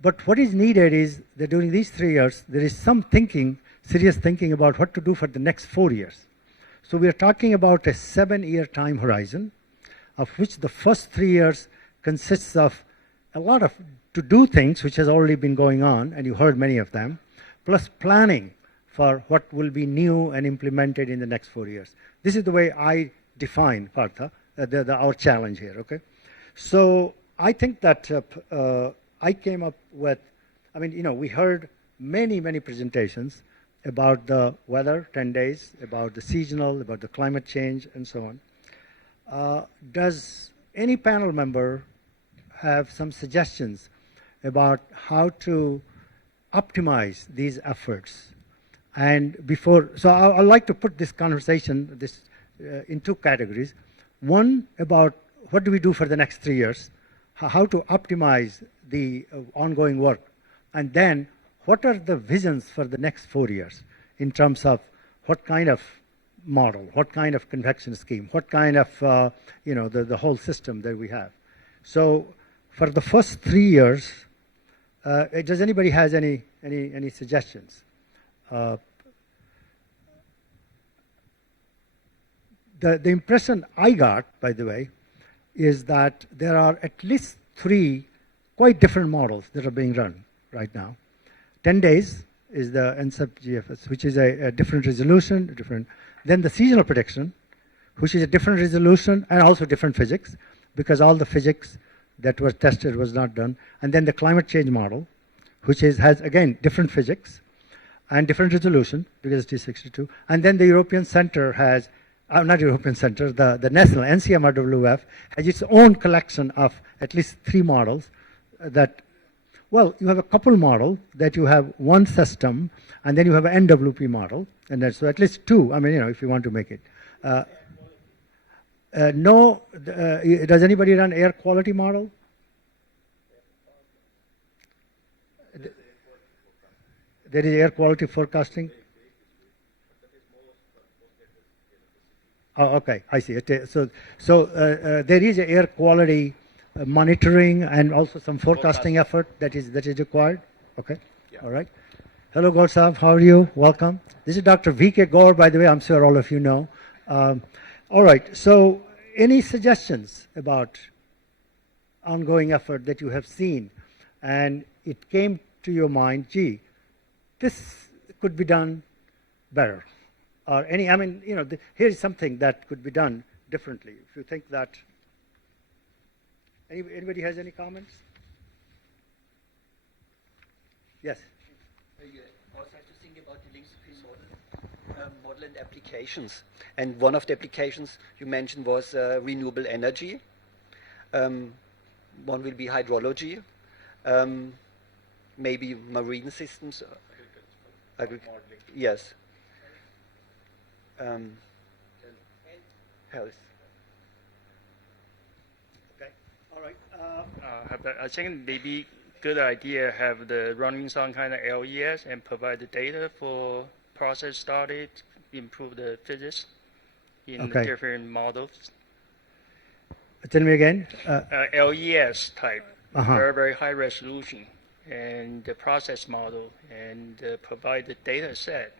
But what is needed is that during these 3 years, there is some thinking, serious thinking about what to do for the next 4 years. So we are talking about a 7-year time horizon, of which the first 3 years consists of a lot of to-do things, which has already been going on, and you heard many of them, plus planning for what will be new and implemented in the next 4 years. This is the way I define, Partha, our challenge here, okay? So I think that I came up with, I mean, we heard many, many presentations about the weather, 10 days, about the seasonal, about the climate change, and so on. Does any panel member have some suggestions about how to optimize these efforts? And so I'd like to put this conversation in two categories. One, about what do we do for the next 3 years, how to optimize the ongoing work, and then what are the visions for the next 4 years in terms of what kind of model, what kind of convection scheme, what kind of, the whole system that we have. So for the first 3 years, does anybody has any suggestions? The impression I got, by the way, is that there are at least 3 quite different models that are being run right now. 10 days is the NSEP GFS, which is a different resolution, then the seasonal prediction, which is a different resolution and also different physics, because all the physics that was tested was not done. And then the climate change model, which has, again, different physics and different resolution, because it's T62. And then the European Center has, not European Center, the National NCMRWF has its own collection of at least 3 models that, well, you have a couple model that you have one system, and then you have an NWP model, and that's so at least 2, I mean, if you want to make it. No, does anybody run air quality model? There is air quality forecasting. Oh, okay, I see. So there is a air quality monitoring and also some forecasting effort that is required. Okay, yeah. All right. Hello, Gaur Saab. How are you? Welcome. This is Dr. V.K. Gaur, by the way. I'm sure all of you know. All right. So, any suggestions about ongoing effort that you have seen, and it came to your mind? Gee, this could be done better. Or any, I mean, here's something that could be done differently. If you think that, anybody has any comments? Yes. You also have to think about the links between model and applications. And one of the applications you mentioned was renewable energy. One will be hydrology, maybe marine systems. Yes. Health. Okay. All right. I think maybe good idea have the running some kind of LES and provide the data for process started, improve the physics in the different models. Tell me again. LES type, very, very high resolution, and the process model, and provide the data set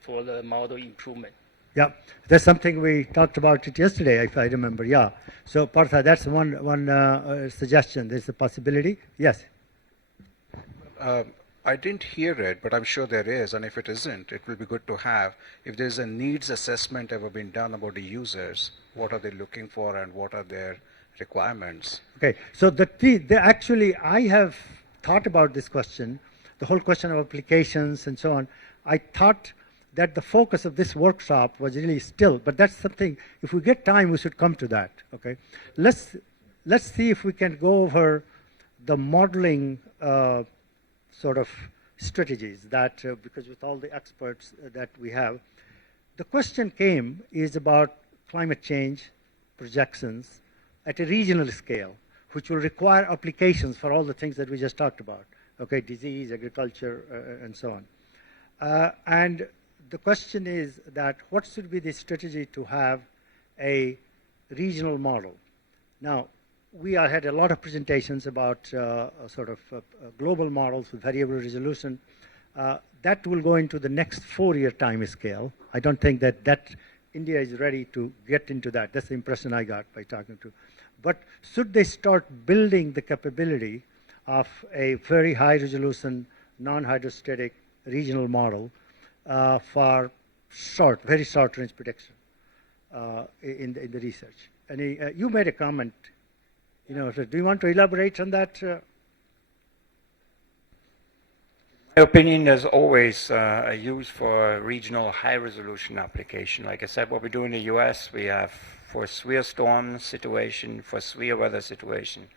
for the model improvement. Yeah, that's something we talked about it yesterday, if I remember. Yeah. So, Partha, that's one suggestion. There's a possibility. Yes. I didn't hear it, but I'm sure there is, and if it isn't, it will be good to have. If there's a needs assessment ever been done about the users, what are they looking for and what are their requirements? Okay, so actually, I have thought about this question, the whole question of applications and so on. I thought that the focus of this workshop was really still, but that's something, if we get time, we should come to that, okay? Let's see if we can go over the modeling sort of strategies that, because with all the experts that we have, the question is about climate change projections at a regional scale, which will require applications for all the things that we just talked about, okay, disease, agriculture, and so on. And the question is that what should be the strategy to have a regional model? Now, we had a lot of presentations about global models with variable resolution. That will go into the next 4-year time scale. I don't think that India is ready to get into that. That's the impression I got by talking to. But should they start building the capability of a very high resolution, non-hydrostatic regional model for very short range prediction in the research? You made a comment. So do you want to elaborate on that? My opinion, there's always a use for a regional high-resolution application. Like I said, what we do in the U.S., we have for severe storm situation, for severe weather situation,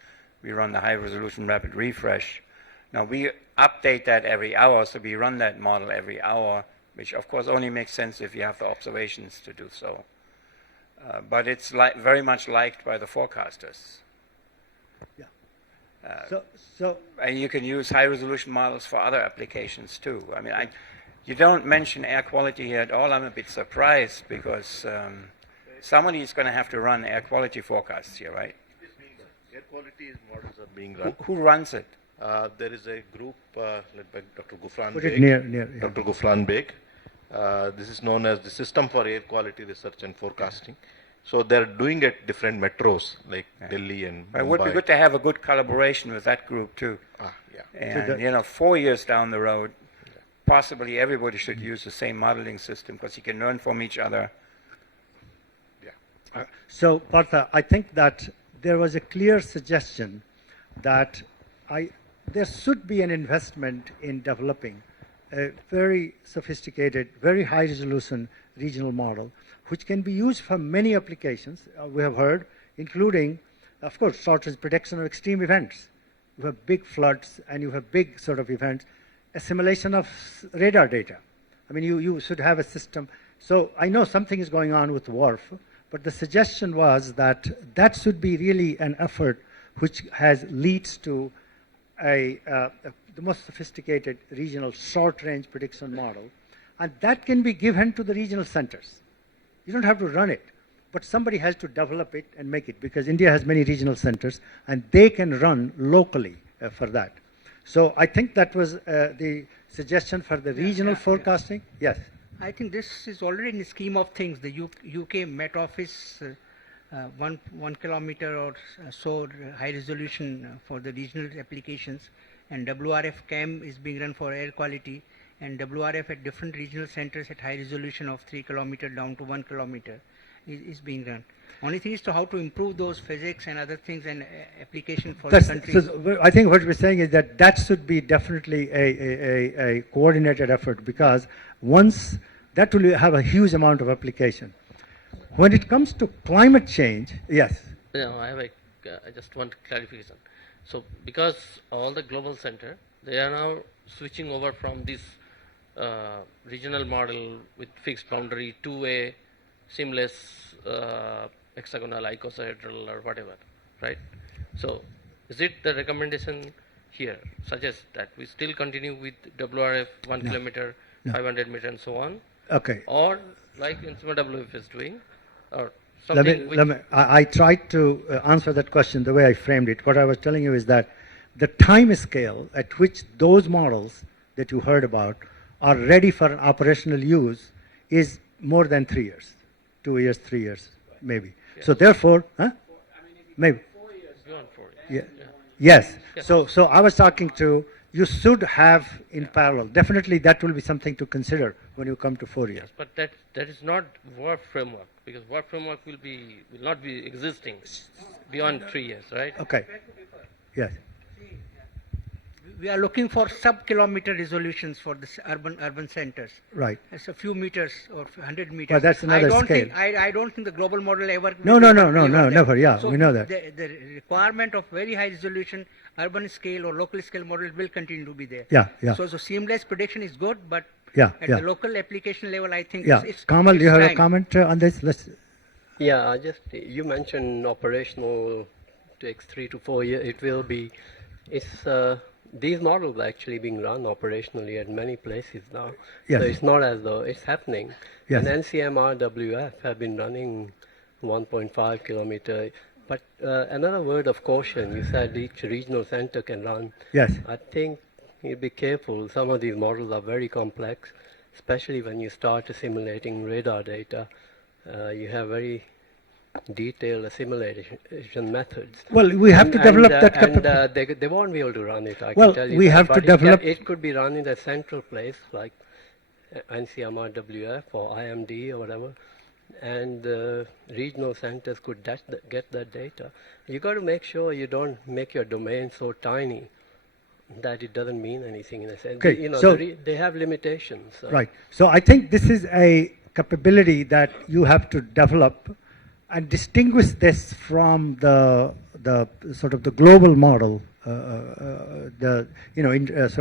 we run the high-resolution rapid refresh. Now, we update that every hour, so we run that model every hour, which of course only makes sense if you have the observations to do so. But it's very much liked by the forecasters. Yeah. And you can use high-resolution models for other applications too. I mean, you don't mention air quality here at all. I'm a bit surprised because somebody is going to have to run air quality forecasts here, right? Air quality models are being run. Who runs it? There is a group led by Dr. Gufran Put Beg. it near, yeah. Dr. Gufran Beg. This is known as the System for Air Quality Research and Forecasting. So they're doing it at different metros like Delhi and Mumbai. It would be good to have a good collaboration with that group too. Yeah. And 4 years down the road, possibly everybody should use the same modeling system because you can learn from each other. So, Partha, I think that there was a clear suggestion that there should be an investment in developing a very sophisticated, very high-resolution regional model, which can be used for many applications, we have heard, including, of course, short-range prediction of extreme events. You have big floods and you have big sort of events, assimilation of radar data. I mean, you should have a system. So I know something is going on with WRF, but the suggestion was that that should be really an effort which leads to the most sophisticated regional short-range prediction model, and that can be given to the regional centers. You don't have to run it, but somebody has to develop it and make it, because India has many regional centers, and they can run locally for that. So I think that was the suggestion for the regional forecasting. Yes. I think this is already in the scheme of things. The UK Met Office, 1 kilometer or so high resolution for the regional applications, and WRF CAM is being run for air quality, and WRF at different regional centers at high resolution of 3 kilometer down to 1 kilometer is being run. Only thing is to how to improve those physics and other things and application for the country. So I think what we're saying is that should be definitely a coordinated effort, because once that will have a huge amount of application. When it comes to climate change, yes. No, I just want clarification. So because all the global center, they are now switching over from this regional model with fixed boundary to a seamless hexagonal icosahedral or whatever, right? So is it the recommendation here suggests that we still continue with WRF 1 kilometer, 500 meter and so on? Okay. Or like WF is doing, or something. I tried to answer that question the way I framed it. What I was telling you is that the time scale at which those models that you heard about are ready for an operational use is more than 3 years, 2 years, 3 years, maybe. Yes. So therefore, maybe. 4 years. Beyond 4 years. Yeah. Yes. So I was talking to, you should have in parallel. Definitely that will be something to consider when you come to 4 years. Yes, but that is not WRF framework, because WRF framework will not be existing beyond 3 years, right? Okay. Yes. We are looking for sub-kilometer resolutions for the urban centers. Right. It's a few meters or 100 meters. But that's another scale. I don't think the global model ever. No, never. Yeah, so we know that. The requirement of very high resolution urban scale or local scale model will continue to be there. Yeah. So seamless prediction is good, but at the local application level, I think it's Kamal, you have time. a comment on this? Yeah, you mentioned operational takes 3 to 4 years. It will be. These models are actually being run operationally at many places now. Yes. So it's not as though it's happening. Yes. And NCMRWF have been running 1.5 kilometer. But another word of caution, you said each regional center can run. Yes. I think you be careful. Some of these models are very complex, especially when you start assimilating radar data. You have very detailed assimilation methods. Well, we have to develop that capability. And they won't be able to run it, I well, can tell you we that. have But to develop... It could be run in a central place like NCMRWF or IMD or whatever, and the regional centers could get that data. You got to make sure you don't make your domain so tiny that it doesn't mean anything in a sense. Okay, You know, so they have limitations. Right. So I think this is a capability that you have to develop and distinguish this from the sort of the global model, sort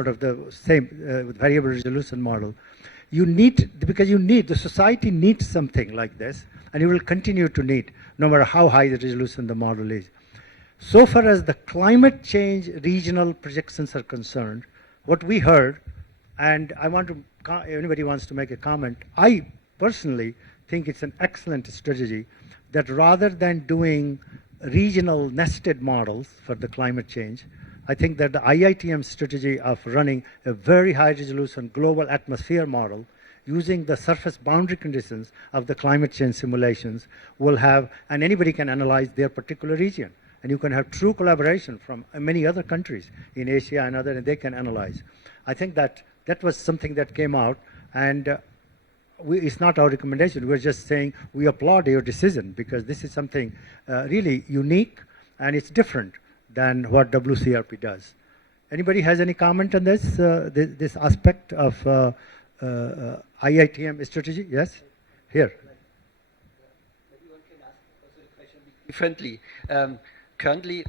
of the same with variable resolution model. You need, because the society needs something like this, and you will continue to need, no matter how high the resolution the model is. So far as the climate change regional projections are concerned, what we heard, and I want to, anybody wants to make a comment, I personally think it's an excellent strategy that rather than doing regional nested models for the climate change, I think that the IITM strategy of running a very high resolution global atmosphere model using the surface boundary conditions of the climate change simulations will have, and anybody can analyze their particular region. And you can have true collaboration from many other countries in Asia and other, and they can analyze. I think that was something that came out, and it's not our recommendation. We're just saying we applaud your decision because this is something really unique and it's different than what WCRP does. Anybody has any comment on this, this aspect of IITM strategy? Yes? Here. Differently. Currently,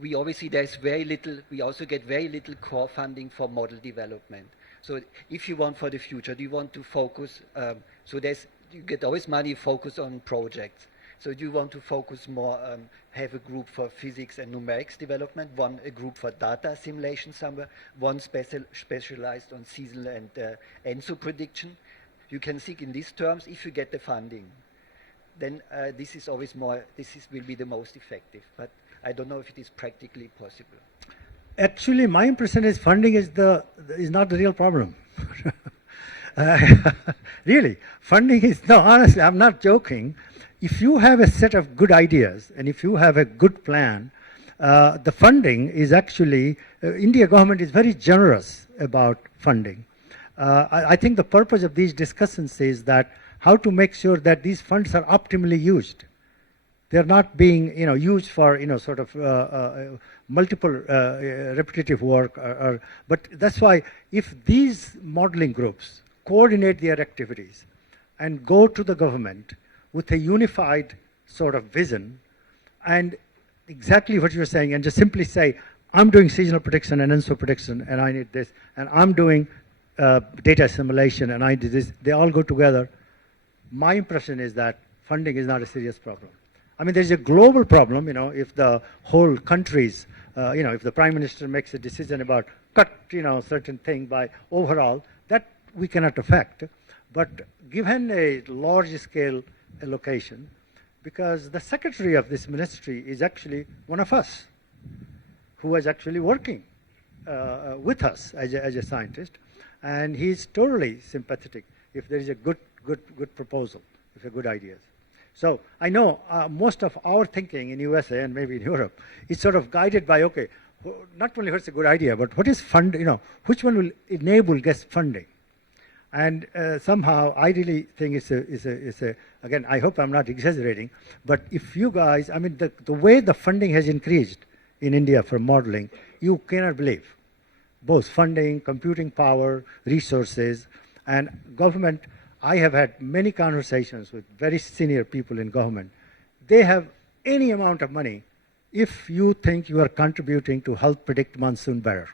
we obviously there's very little, we also get very little core funding for model development. So if you want for the future, do you want to focus, so you get always money focused on projects. So do you want to focus more, have a group for physics and numerics development, a group for data simulation somewhere, one specialized on seasonal and ENSO prediction. You can think in these terms if you get the funding. Then this is always more, will be the most effective. But I don't know if it is practically possible. Actually, my impression is funding is not the real problem. Really, funding is, no, honestly, I'm not joking. If you have a set of good ideas and if you have a good plan, the funding is actually, India government is very generous about funding. I think the purpose of these discussions is that how to make sure that these funds are optimally used. They're not being, used for, sort of multiple repetitive work. But that's why if these modeling groups coordinate their activities and go to the government with a unified sort of vision and exactly what you're saying, and just simply say, I'm doing seasonal prediction and ENSO prediction, and I need this, and I'm doing data assimilation, and I did this, they all go together. My impression is that funding is not a serious problem. I mean, there's a global problem, if the whole countries, if the Prime Minister makes a decision about cut, certain thing by overall, that we cannot affect. But given a large-scale allocation, because the secretary of this ministry is actually one of us, who is actually working with us as a scientist, and he's totally sympathetic if there is a good proposal, if a good ideas. So I know most of our thinking in USA and maybe in Europe is sort of guided by, okay, not only what's a good idea, but what is fund, which one will enable guest funding. And somehow I really think it's a, again, I hope I'm not exaggerating, but if you guys, I mean, the way the funding has increased in India for modeling, you cannot believe. Both funding, computing power, resources, and government. I have had many conversations with very senior people in government. They have any amount of money if you think you are contributing to help predict monsoon better.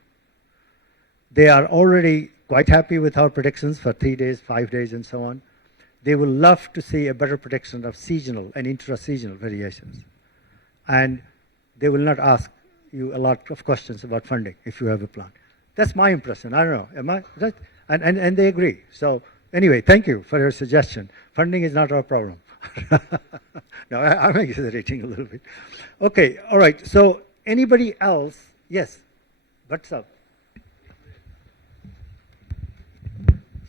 They are already quite happy with our predictions for 3 days, 5 days, and so on. They will love to see a better prediction of seasonal and intra-seasonal variations. And they will not ask you a lot of questions about funding if you have a plan. That's my impression. I don't know. Am I right? And they agree. So anyway, thank you for your suggestion. Funding is not our problem. No, I'm exaggerating a little bit. Okay, all right. So anybody else? Yes. What's up?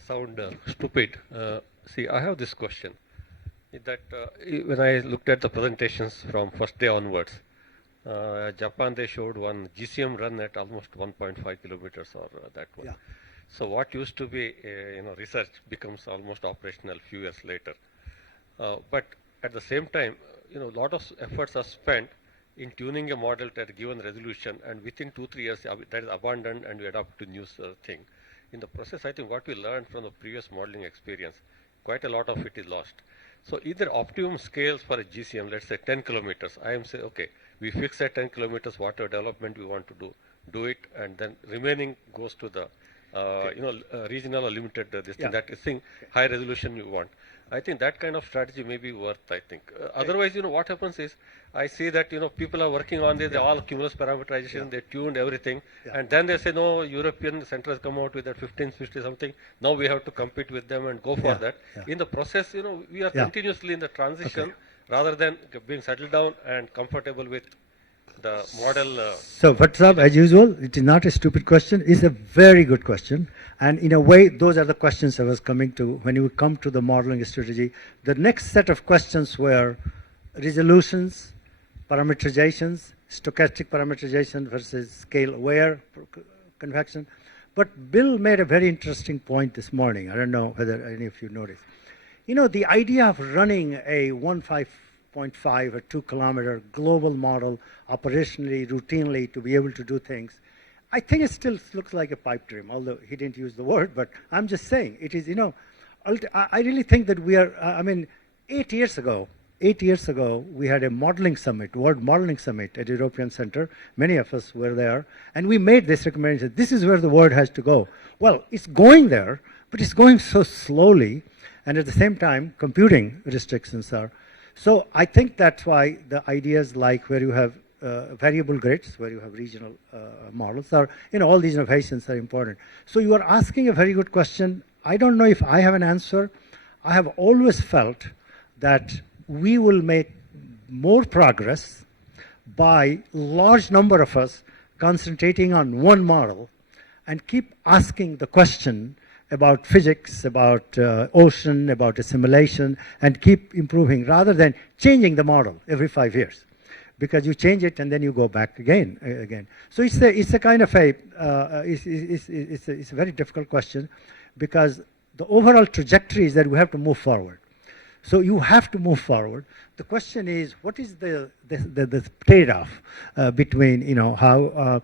Sound stupid. See, I have this question. That when I looked at the presentations from first day onwards, Japan, they showed one GCM run at almost 1.5 kilometers or that one. Yeah. So what used to be research becomes almost operational few years later. But at the same time, a lot of efforts are spent in tuning a model to a given resolution, and within 2-3 years that is abandoned and we adopt to new thing. In the process, I think what we learned from the previous modeling experience, quite a lot of it is lost. So either optimum scales for a GCM, let's say 10 kilometers, I am saying, okay, we fix at 10 kilometers whatever development we want to do it, and then remaining goes to the regional or limited this thing, that is thing, high resolution you want. I think that kind of strategy may be worth, I think. Otherwise, what happens is, I see that, people are working on this, they all cumulus parameterization, they tuned everything, and then they say, no, European center has come out with that 1550 something, now we have to compete with them and go for that. In the process, we are continuously in the transition, rather than being settled down and comfortable with the model. So, Bhatt, as usual, it is not a stupid question, it's a very good question. And in a way, those are the questions I was coming to when you come to the modeling strategy. The next set of questions were resolutions, parameterizations, stochastic parameterization versus scale-aware convection. But Bill made a very interesting point this morning. I don't know whether any of you noticed. The idea of running a 15.5 or 2 kilometer global model operationally, routinely to be able to do things, I think it still looks like a pipe dream, although he didn't use the word, but I'm just saying it is, I really think that we are, 8 years ago, we had a modeling summit, World Modeling Summit at European Center. Many of us were there, and we made this recommendation. This is where the world has to go. Well, it's going there, but it's going so slowly, and at the same time, computing restrictions are. So I think that's why the ideas like where you have variable grids, where you have regional models, are, all these innovations are important. So you are asking a very good question. I don't know if I have an answer. I have always felt that we will make more progress by large number of us concentrating on one model and keep asking the question about physics, about ocean, about assimilation, and keep improving rather than changing the model every 5 years. Because you change it and then you go back again. So it's a kind of it's a very difficult question, because the overall trajectory is that we have to move forward. So you have to move forward. The question is, what is the trade-off between, how,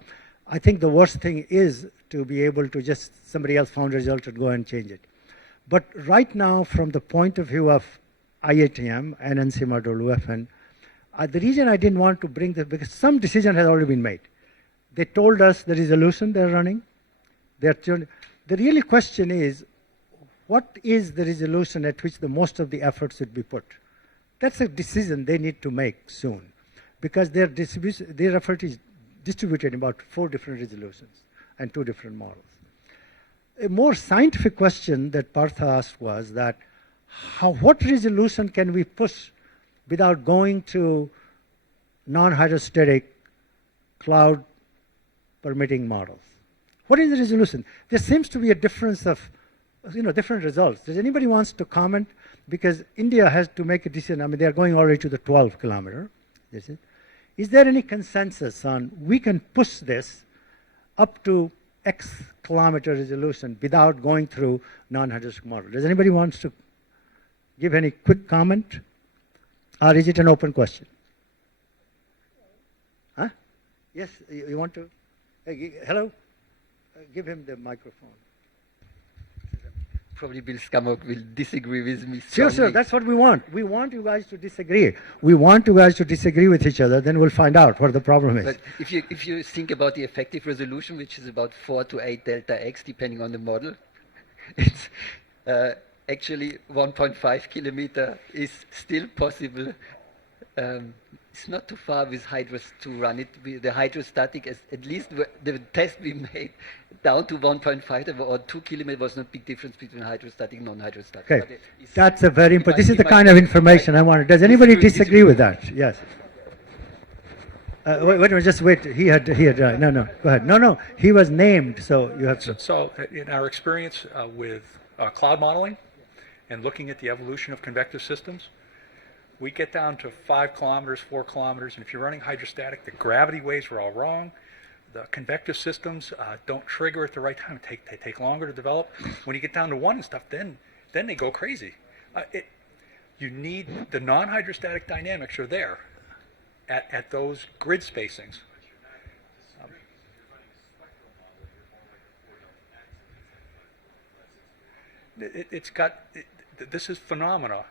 I think the worst thing is to be able to just, somebody else found a result and go and change it. But right now, from the point of view of IATM and NCMRWF, the reason I didn't want to bring this, because some decision has already been made. They told us the resolution they're running. The really question is, what is the resolution at which the most of the effort should be put? That's a decision they need to make soon, because their effort is distributed in about 4 different resolutions and 2 different models. A more scientific question that Partha asked was that, what resolution can we push without going to non-hydrostatic cloud permitting models? What is the resolution? There seems to be a difference of, different results. Does anybody wants to comment? Because India has to make a decision. They are going already to the 12 kilometer. Is there any consensus on we can push this up to X kilometer resolution without going through non-hydrostatic model? Does anybody wants to give any quick comment? Or is it an open question? Huh? Yes, you want to? Hello? Give him the microphone. Probably Bill Skammock will disagree with me strongly. Sure, that's what we want. We want you guys to disagree. We want you guys to disagree with each other, then we'll find out what the problem is. But if you think about the effective resolution, which is about 4 to 8 delta x, depending on the model, it's actually 1.5 kilometer is still possible. It's not too far with hydros to run it. The hydrostatic, at least the test we made, down to 1.5 or 2 kilometers was no big difference between hydrostatic and non-hydrostatic. Okay, that's a very important. This is the kind of information I wanted. Does anybody disagree with that? Yes. Wait, just wait. He had. No, go ahead. No, he was named, so you have to. So in our experience with cloud modeling and looking at the evolution of convective systems, we get down to 5 kilometers, 4 kilometers, and if you're running hydrostatic, the gravity waves are all wrong. The convective systems don't trigger at the right time. They take longer to develop. When you get down to 1 and stuff, then they go crazy. you need the non-hydrostatic dynamics are there at those grid spacings. This is phenomena.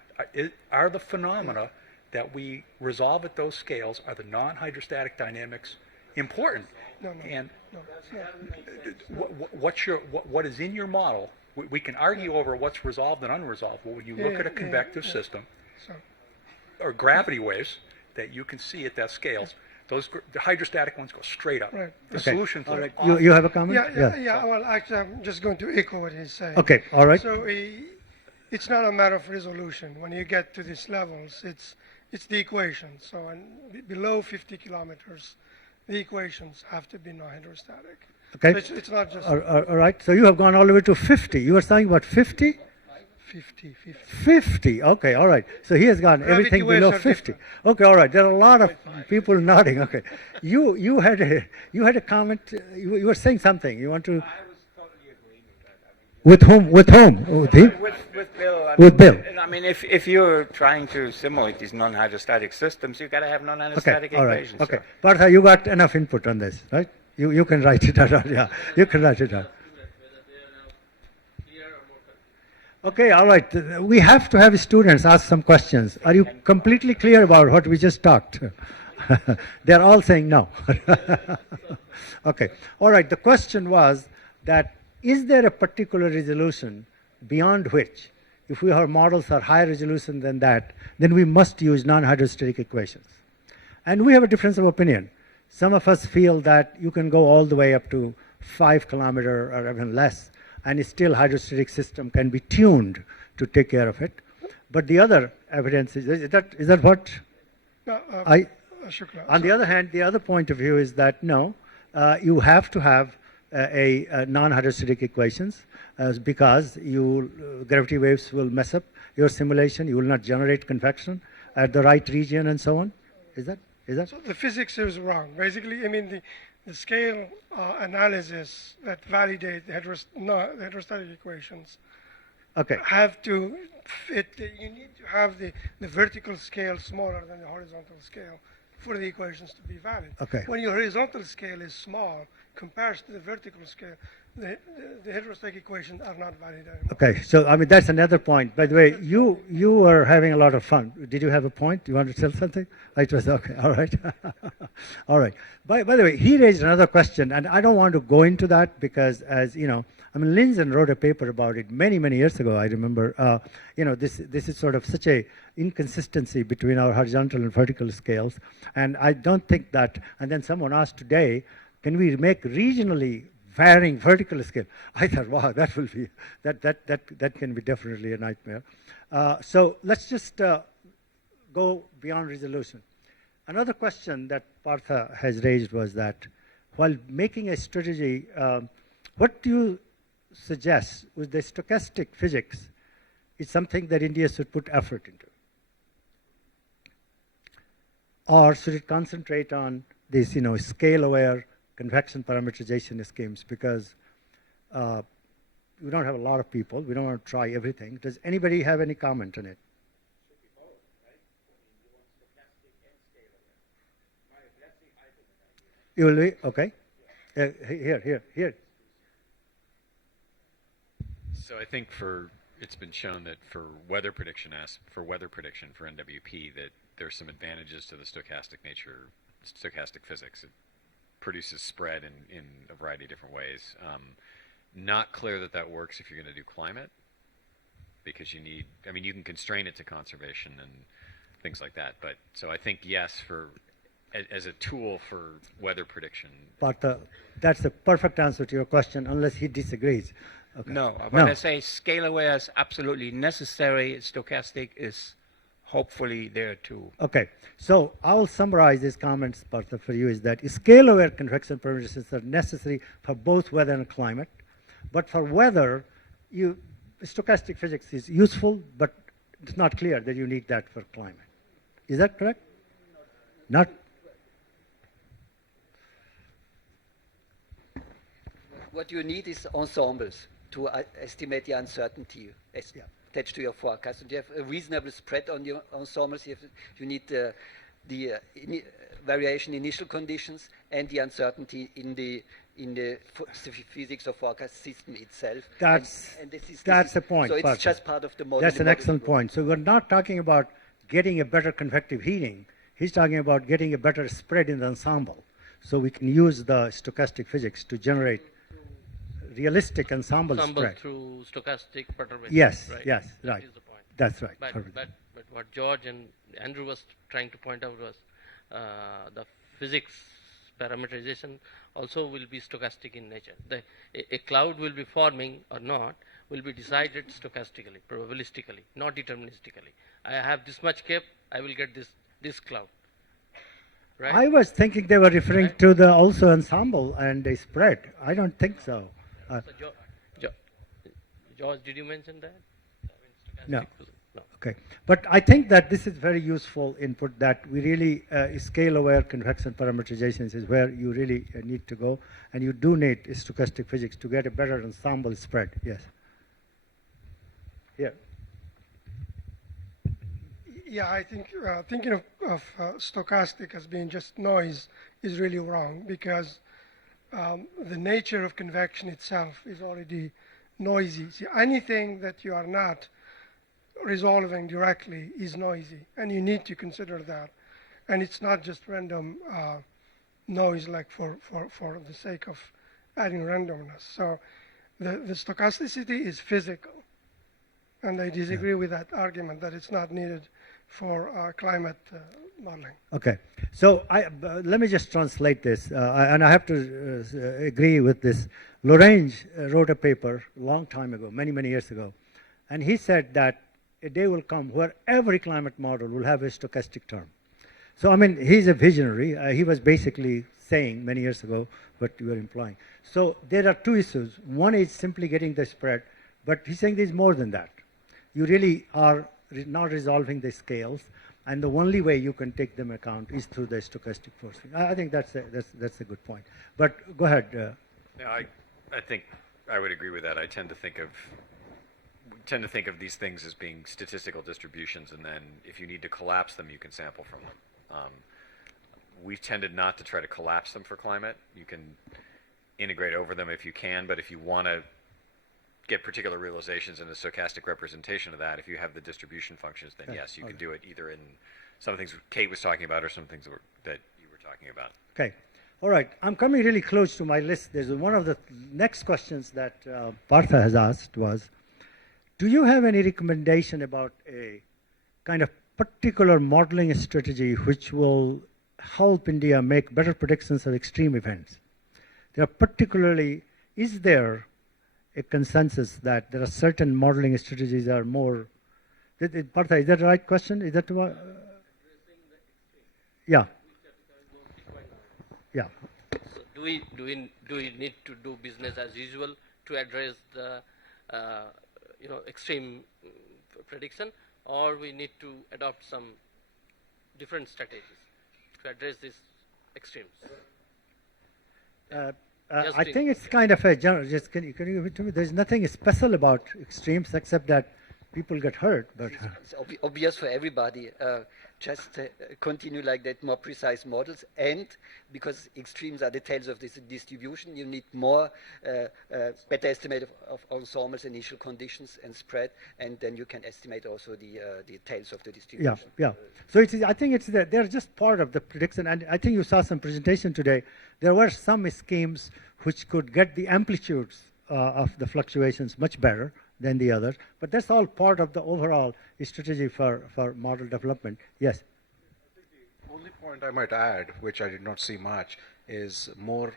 Are the phenomena that we resolve at those scales, are the non-hydrostatic dynamics important? No, And no, it's not. what is in your model? We can argue over what's resolved and unresolved, but when you look at a convective system, So, or gravity waves that you can see at that scales, the hydrostatic ones go straight up. Right. The Okay. solution All flows right. off. You have a comment? Yeah. Well, actually, I'm just going to echo what he's saying. Okay, all right. So it's not a matter of resolution. When you get to these levels, it's the equation. So below 50 kilometers, the equations have to be non-hydrostatic. Okay. So it's not just All right. So you have gone all the way to 50. You were saying what, 50? 50. 50. Okay. All right. So he has gone Gravity everything waves below are 50. Okay. All right. There are a lot of people nodding. Okay. You had a comment. You were saying something. You want to? With whom? With whom? With him? With Bill. With Bill. I mean, if you're trying to simulate these non-hydrostatic systems, you've got to have non-hydrostatic Okay. All right. equations. Okay. So. Partha, you got enough input on this, right? You can write it out. Yeah. You can write it out. Okay, all right. We have to have students ask some questions. Are you completely clear about what we just talked? They're all saying no. Okay, all right. The question was that is there a particular resolution beyond which, if our models are higher resolution than that, then we must use non-hydrostatic equations? And we have a difference of opinion. Some of us feel that you can go all the way up to 5 kilometers or even less, and still hydrostatic system can be tuned to take care of it. But the other evidence is that what Shukla. on the other hand, the other point of view is that no, you have to have a non-hydrostatic equations because gravity waves will mess up your simulation. You will not generate convection at the right region and so on. Is that? So the physics is wrong. Basically, I mean the scale analysis that validate the hydrostatic equations have to fit. You need to have the vertical scale smaller than the horizontal scale for the equations to be valid. Okay. When your horizontal scale is small compared to the vertical scale, the hydrostatic equations are not valid anymore. Okay, so I mean that's another point. By the way, you were having a lot of fun. Did you have a point? You want to tell something? It was okay. All right, all right. By the way, he raised another question, and I don't want to go into that because, as you know, I mean, Linzen wrote a paper about it many years ago. I remember. This is sort of such a inconsistency between our horizontal and vertical scales, and I don't think that. And then someone asked today, can we make regionally varying vertical scale? I thought, wow, that will be that can be definitely a nightmare. So let's just go beyond resolution. Another question that Partha has raised was that while making a strategy, what do you suggest with the stochastic physics is something that India should put effort into? Or should it concentrate on these, scale-aware convection parameterization schemes, because we don't have a lot of people. We don't want to try everything. Does anybody have any comment on it? You will be? Okay. Here. So I think it's been shown that for weather prediction for NWP that there's some advantages to the stochastic physics. It produces spread in a variety of different ways. Not clear that works if you're going to do climate, because you can constrain it to conservation and things like that. But so I think yes, as a tool for weather prediction. But that's the perfect answer to your question, unless he disagrees. Okay. No, but I say scale aware is absolutely necessary. Stochastic is hopefully there too. Okay, so I will summarize these comments, Partha, for you is that scale-aware convection parameters are necessary for both weather and climate. But for weather, stochastic physics is useful, but it's not clear that you need that for climate. Is that correct? Not. What you need is ensembles to estimate the uncertainty. attached to your forecast. And you have a reasonable spread on your ensembles. You need the variation in initial conditions and the uncertainty in the physics of forecast system itself. That's the point. So it's Partha. just part of the model. That's an excellent point. So we're not talking about getting a better convective heating. He's talking about getting a better spread in the ensemble. So we can use the stochastic physics to generate realistic ensemble spread. Through stochastic perturbation. Yes, right? yes, That right. is the point. That's right. But what George and Andrew was trying to point out was the physics parameterization also will be stochastic in nature. A cloud will be forming or not will be decided stochastically, probabilistically, not deterministically. I have this much cap, I will get this cloud. Right? I was thinking they were referring to the also ensemble and a spread. I don't think so. George, did you mention that? No. Okay. But I think that this is very useful input that we really, scale-aware convection parameterizations is where you really need to go. And you do need stochastic physics to get a better ensemble spread. Yes. Yeah. Yeah, I think thinking of stochastic as being just noise is really wrong, because the nature of convection itself is already noisy. See, anything that you are not resolving directly is noisy, and you need to consider that. And it's not just random noise, like for the sake of adding randomness. So the stochasticity is physical, and I disagree with that argument that it's not needed for climate modeling. Okay, so let me just translate this, and I have to agree with this. Lorentz wrote a paper a long time ago, many years ago, and he said that a day will come where every climate model will have a stochastic term. So, I mean, he's a visionary. He was basically saying many years ago what you were implying. So there are two issues. One is simply getting the spread, but he's saying there's more than that. You really are not resolving the scales, and the only way you can take them account is through the stochastic forcing. I think that's a good point. But go ahead. No, I think I would agree with that. I tend to think of these things as being statistical distributions, and then if you need to collapse them, you can sample from them. We've tended not to try to collapse them for climate. You can integrate over them if you can, but if you want to get particular realizations in a stochastic representation of that, if you have the distribution functions, then yes, you can do it either in some things Kate was talking about or some things that you were talking about. Okay. All right. I'm coming really close to my list. There's one of the next questions that Partha has asked was, do you have any recommendation about a kind of particular modeling strategy which will help India make better predictions of extreme events? There are particularly, is there a consensus that there are certain modeling strategies that are more, Partha, is that the right question? Is that what? Yeah. Yeah. So do we need to do business as usual to address the extreme prediction, or we need to adopt some different strategies to address these extremes? I think it's kind of a general. Just can you give it to me? There's nothing special about extremes except that people get hurt. But it's obvious for everybody. Just continue like that, more precise models, and because extremes are the tails of this distribution, you need more better estimate of ensembles, initial conditions, and spread, and then you can estimate also the tails of the distribution. Yeah. So I think they're just part of the prediction, and I think you saw some presentation today. There were some schemes which could get the amplitudes of the fluctuations much better than the others, but that's all part of the overall strategy for model development. Yes? The only point I might add, which I did not see much, is more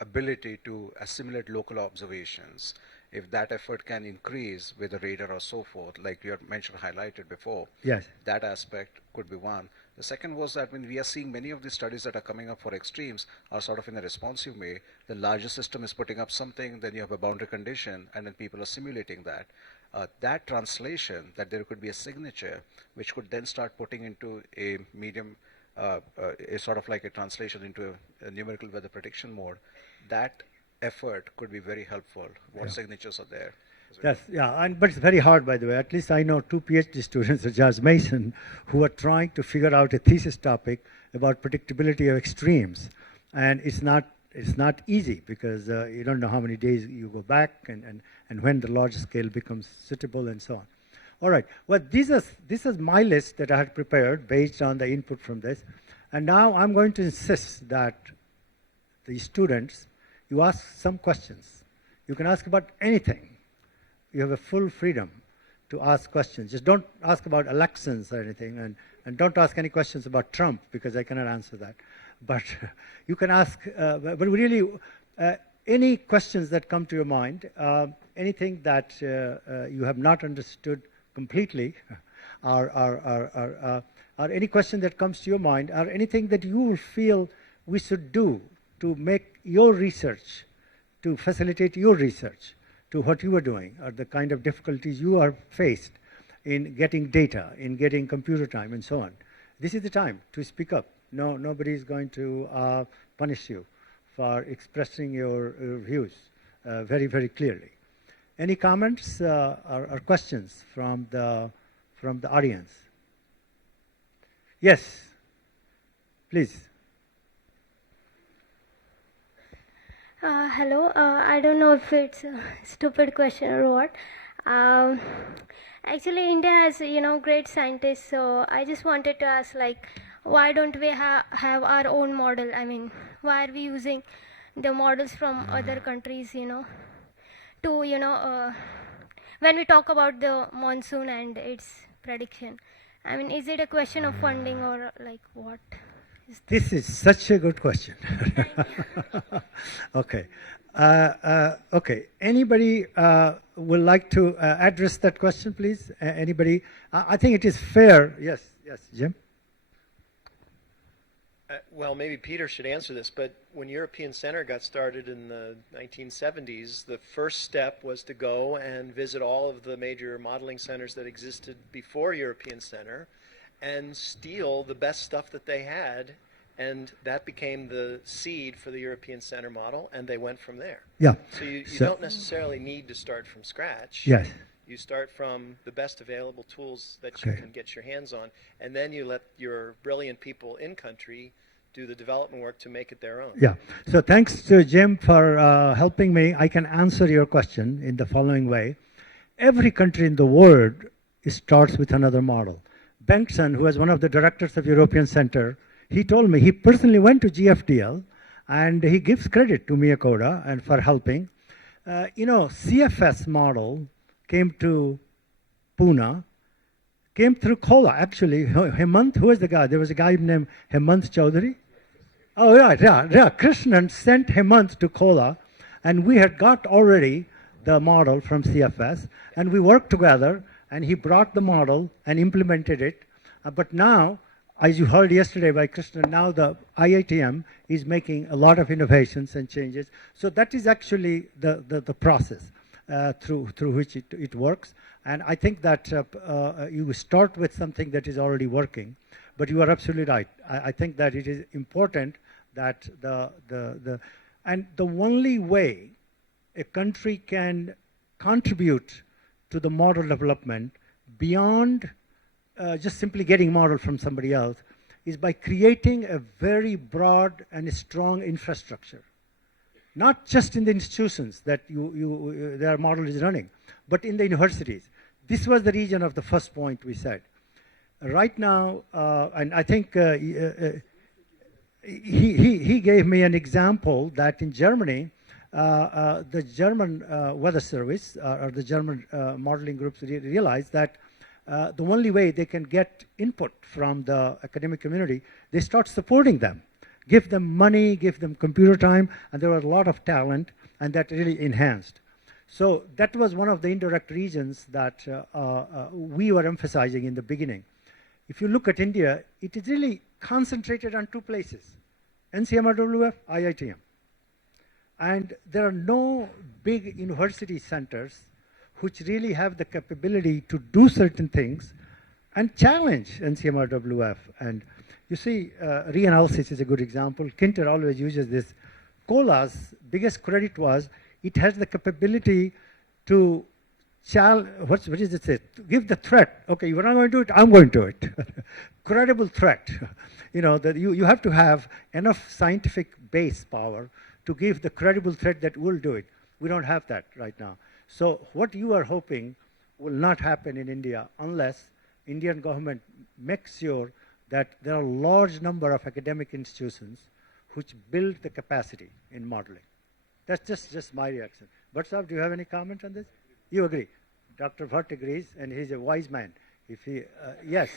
ability to assimilate local observations. If that effort can increase with the radar or so forth, like you had mentioned, highlighted before, yes, that aspect could be one. The second was that when we are seeing many of the studies that are coming up for extremes are sort of in a responsive way. The larger system is putting up something, then you have a boundary condition, and then people are simulating that. That translation, that there could be a signature, which could then start putting into a medium, a sort of like a translation into a numerical weather prediction mode, that effort could be very helpful. What signatures are there? Yes, yeah, but it's very hard, by the way. At least I know 2 PhD students at George Mason who are trying to figure out a thesis topic about predictability of extremes. And it's not easy because you don't know how many days you go back and when the large scale becomes suitable and so on. All right, well, this is my list that I had prepared based on the input from this. And now I'm going to insist that the students, you ask some questions. You can ask about anything. You have a full freedom to ask questions. Just don't ask about elections or anything, and don't ask any questions about Trump because I cannot answer that. But you can ask, but really, any questions that come to your mind, anything that you have not understood completely, or any question that comes to your mind, or anything that you will feel we should do to make your research, to facilitate your research, to what you are doing, or the kind of difficulties you are faced in getting data, in getting computer time, and so on. This is the time to speak up. No, nobody is going to punish you for expressing your views very, very clearly. Any comments or questions from the audience? Yes, please. Hello. I don't know if it's a stupid question or what. Actually, India has great scientists. So I just wanted to ask, like, why don't we have our own model? I mean, why are we using the models from other countries? To when we talk about the monsoon and its prediction. I mean, is it a question of funding or like what? This is such a good question. Okay. Okay. Anybody would like to address that question, please? Anybody? I think it is fair. Yes, Jim? Well, maybe Peter should answer this, but when European Center got started in the 1970s, the first step was to go and visit all of the major modeling centers that existed before European Center and steal the best stuff that they had, and that became the seed for the European Center model, and they went from there. Yeah. So you don't necessarily need to start from scratch. Yes. You start from the best available tools that you can get your hands on, and then you let your brilliant people in country do the development work to make it their own. Yeah. So thanks to Jim for helping me. I can answer your question in the following way. Every country in the world starts with another model. Bengtson, who was one of the directors of European Center, he told me he personally went to GFDL, and he gives credit to Miyakoda and for helping. CFS model came to Pune, came through Kola, actually. Hemant, who was the guy? There was a guy named Hemant Chaudhary. Oh, yeah. Krishnan sent Hemant to Kola, and we had got already the model from CFS, and we worked together, and he brought the model and implemented it. But now, as you heard yesterday by Krishnan, now the IITM is making a lot of innovations and changes. So that is actually the process through which it works. And I think that you start with something that is already working. But you are absolutely right. I think that it is important that and the only way a country can contribute to the model development beyond just simply getting model from somebody else is by creating a very broad and strong infrastructure. Not just in the institutions that their model is running, but in the universities. This was the region of the first point we said. Right now, and I think he gave me an example that in Germany, the German weather service or the German modeling groups realized that the only way they can get input from the academic community, they start supporting them. Give them money, give them computer time, and there was a lot of talent, and that really enhanced. So that was one of the indirect reasons that we were emphasizing in the beginning. If you look at India, it is really concentrated on two places, NCMRWF, IITM. And there are no big university centers which really have the capability to do certain things and challenge NCMRWF. And you see, reanalysis is a good example. Kinter always uses this. Cola's biggest credit was it has the capability to what is it say? Give the threat. Okay, you're not going to do it, I'm going to do it. Credible threat. That you have to have enough scientific base power to give the credible threat that we'll do it. We don't have that right now. So what you are hoping will not happen in India unless Indian government makes sure that there are a large number of academic institutions which build the capacity in modeling. That's just my reaction. But sir, do you have any comment on this? You agree? Dr. Bhatt agrees, and he's a wise man. If he, yes.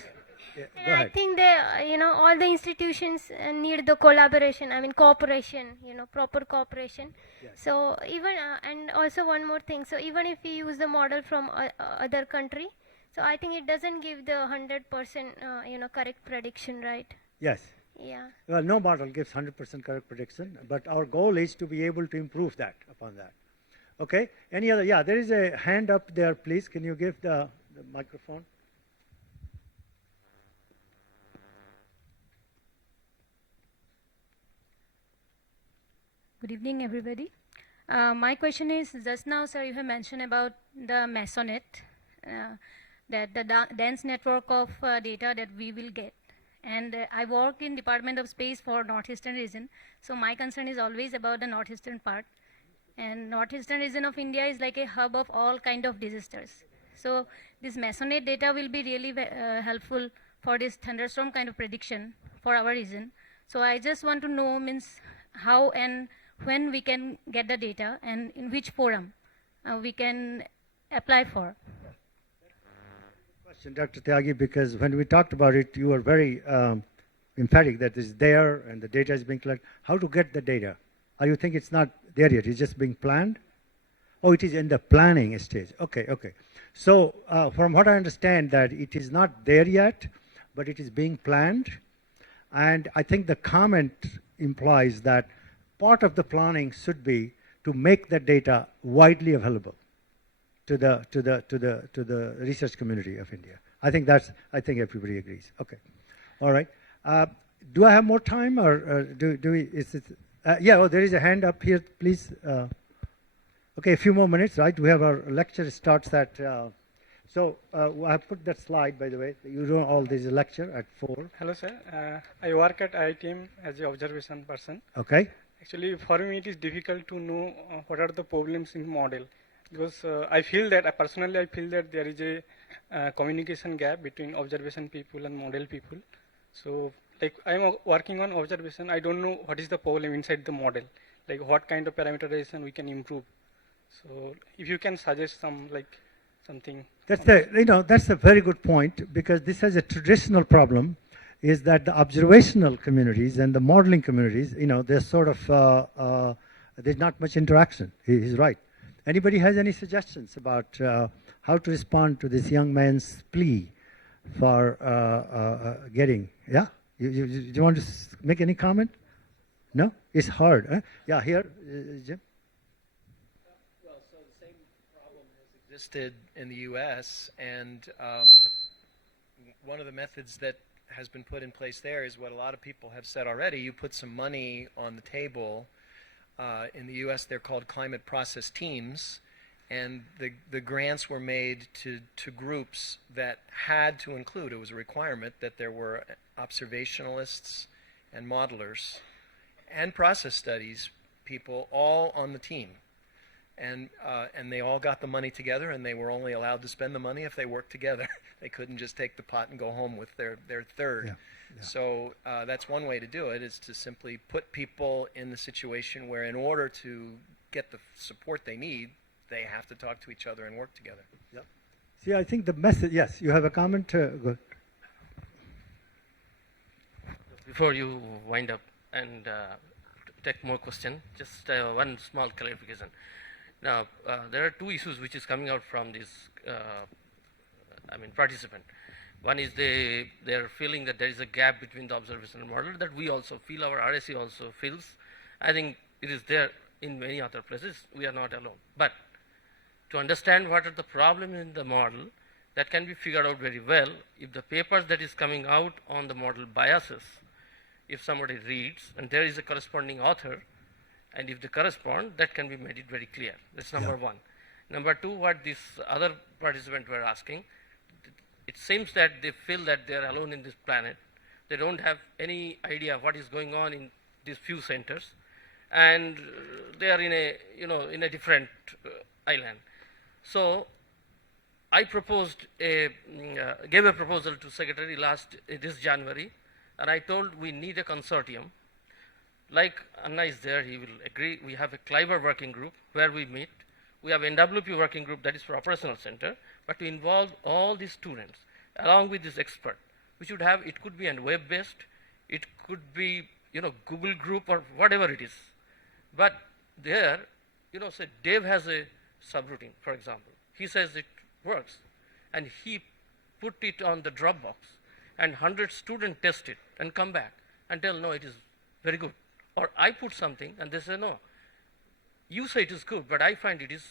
Yeah, go ahead. I think all the institutions need the collaboration. I mean, cooperation. Proper cooperation. Yes. So even and also one more thing. So even if we use the model from other country, so I think it doesn't give the 100% correct prediction, right? Yes. Yeah. Well, no model gives 100% correct prediction, but our goal is to be able to improve that upon that. Okay. Any other? Yeah, there is a hand up there. Please, can you give the microphone? Good evening, everybody. My question is, just now, sir, you have mentioned about the Mesonet, that the dense network of data that we will get. And I work in Department of Space for Northeastern region, so my concern is always about the Northeastern part. And Northeastern region of India is like a hub of all kind of disasters. So this Mesonet data will be really helpful for this thunderstorm kind of prediction for our region. So I just want to know how and when we can get the data and in which forum we can apply for. Question, Dr. Tyagi, because when we talked about it, you were very emphatic that it's there and the data is being collected. How to get the data? Or you think it's not there yet? It's just being planned? Oh, it is in the planning stage. Okay, okay. So from what I understand, that it is not there yet, but it is being planned. And I think the comment implies that part of the planning should be to make the data widely available to the research community of India. I think everybody agrees. Okay, all right. Do I have more time, or do we? Is it? Yeah. Oh, there is a hand up here, please. Okay, a few more minutes, right? We have our lecture starts at. So I put that slide, by the way. You know, all this lecture at 4. Hello, sir. I work at IITM as an observation person. Okay. Actually, for me, it is difficult to know what are the problems in model, because I feel that personally, I feel that there is a communication gap between observation people and model people. So, like I am working on observation, I don't know what is the problem inside the model, like what kind of parameterization we can improve. So, if you can suggest something. That's a very good point, because this has a traditional problem. Is that the observational communities and the modeling communities, they're sort of, there's not much interaction. He's right. Anybody has any suggestions about how to respond to this young man's plea for getting, yeah? You want to make any comment? No? It's hard. Huh? Yeah, here, Jim? Well, so the same problem has existed in the U.S., and one of the methods that has been put in place there is what a lot of people have said already. You put some money on the table. In the U.S., they're called climate process teams, and the grants were made to groups that had to include, it was a requirement, that there were observationalists and modelers and process studies people all on the team. And they all got the money together, and they were only allowed to spend the money if they worked together. They couldn't just take the pot and go home with their third. Yeah. Yeah. So that's one way to do it, is to simply put people in the situation where in order to get the support they need, they have to talk to each other and work together. Yep. See, I think the message, yes, you have a comment? Go. Before you wind up and take more question, just one small clarification. Now, there are two issues which is coming out from this, participant. One is they are feeling that there is a gap between the observational model that we also feel, our RSC also feels. I think it is there in many other places. We are not alone. But to understand what are the problems in the model, that can be figured out very well if the papers that is coming out on the model biases, if somebody reads and there is a corresponding author, and if they correspond, that can be made it very clear. That's number one. Number two, what this other participants were asking, it seems that they feel that they are alone in this planet. They don't have any idea what is going on in these few centers, and they are in a in a different island. So I proposed gave a proposal to Secretary this January, and I told we need a consortium. Like Anna is there, he will agree. We have a Cliver working group where we meet. We have NWP working group that is for operational center, but to involve all these students along with this expert. We should have, it could be a web-based, it could be Google group or whatever it is. But there, say Dave has a subroutine, for example. He says it works, and he put it on the Dropbox, and 100 students test it and come back and tell, no, it is very good. Or I put something and they say, no, you say it is good, but I find it is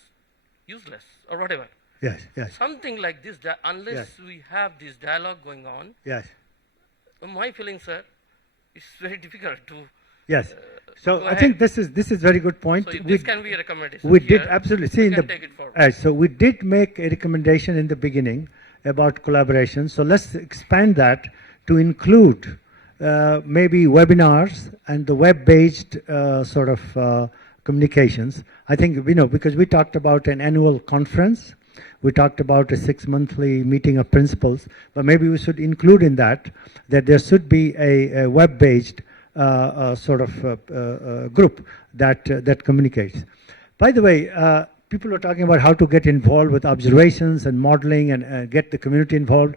useless or whatever. Yes, yes. Something like this, unless we have this dialogue going on, yes. My feeling, sir, it's very difficult to. Yes. So I think this is very good point. So if this can be a recommendation. We here, did absolutely see we in can the. take it forward. So we did make a recommendation in the beginning about collaboration. So let's expand that to include maybe webinars and the web-based sort of communications. I think because we talked about an annual conference. We talked about a 6-monthly meeting of principals, but maybe we should include in that there should be a web-based sort of group that communicates. By the way, people are talking about how to get involved with observations and modeling and get the community involved.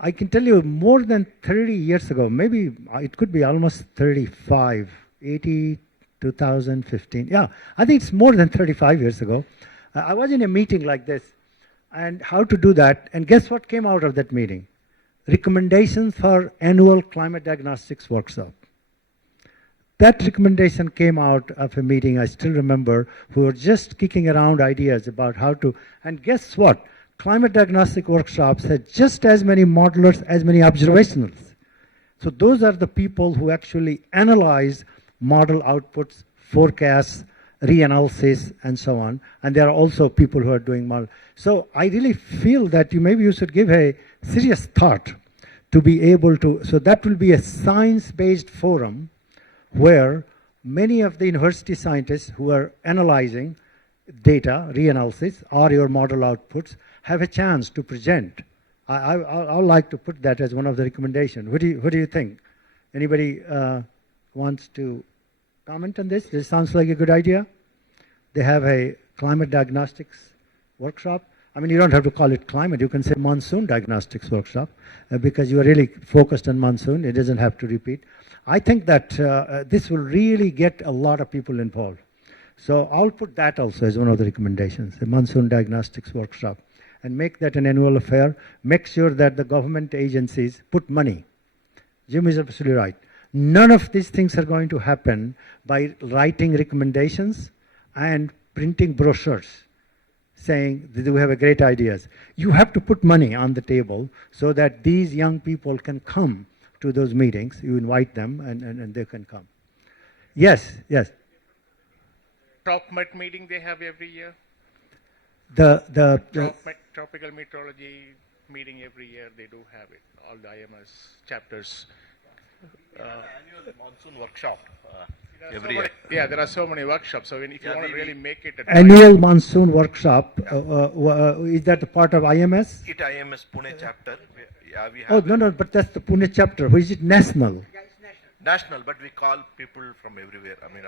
I can tell you more than 30 years ago, maybe it could be almost 35, 80, 2015. Yeah, I think it's more than 35 years ago. I was in a meeting like this, and how to do that, and guess what came out of that meeting? Recommendations for annual climate diagnostics workshop. That recommendation came out of a meeting, I still remember. We were just kicking around ideas about how to, and guess what? Climate diagnostic workshops had just as many modelers as many observationals. So those are the people who actually analyze model outputs, forecasts, reanalysis, and so on. And there are also people who are doing model. So I really feel that maybe you should give a serious thought to be able to, so that will be a science-based forum where many of the university scientists who are analyzing data, reanalysis, or your model outputs, have a chance to present. I would like to put that as one of the recommendations. What do you think? Anybody wants to comment on this? This sounds like a good idea. They have a climate diagnostics workshop. I mean, you don't have to call it climate. You can say monsoon diagnostics workshop because you are really focused on monsoon. It doesn't have to repeat. I think that this will really get a lot of people involved. So I'll put that also as one of the recommendations, the monsoon diagnostics workshop, and make that an annual affair. Make sure that the government agencies put money. Jim is absolutely right. None of these things are going to happen by writing recommendations and printing brochures saying that we have great ideas. You have to put money on the table so that these young people can come to those meetings. You invite them and they can come. Yes, yes. TropMet meeting they have every year. The tropical meteorology meeting every year, they do have it. All the IMS chapters. Annual monsoon workshop every year. year. Yeah, there are so many workshops. So if you want to really make it annual monsoon workshop, is that a part of IMS? It IMS Pune chapter. Yeah, we have no, but that's the Pune chapter. Or is it national? National, but we call people from everywhere. I mean,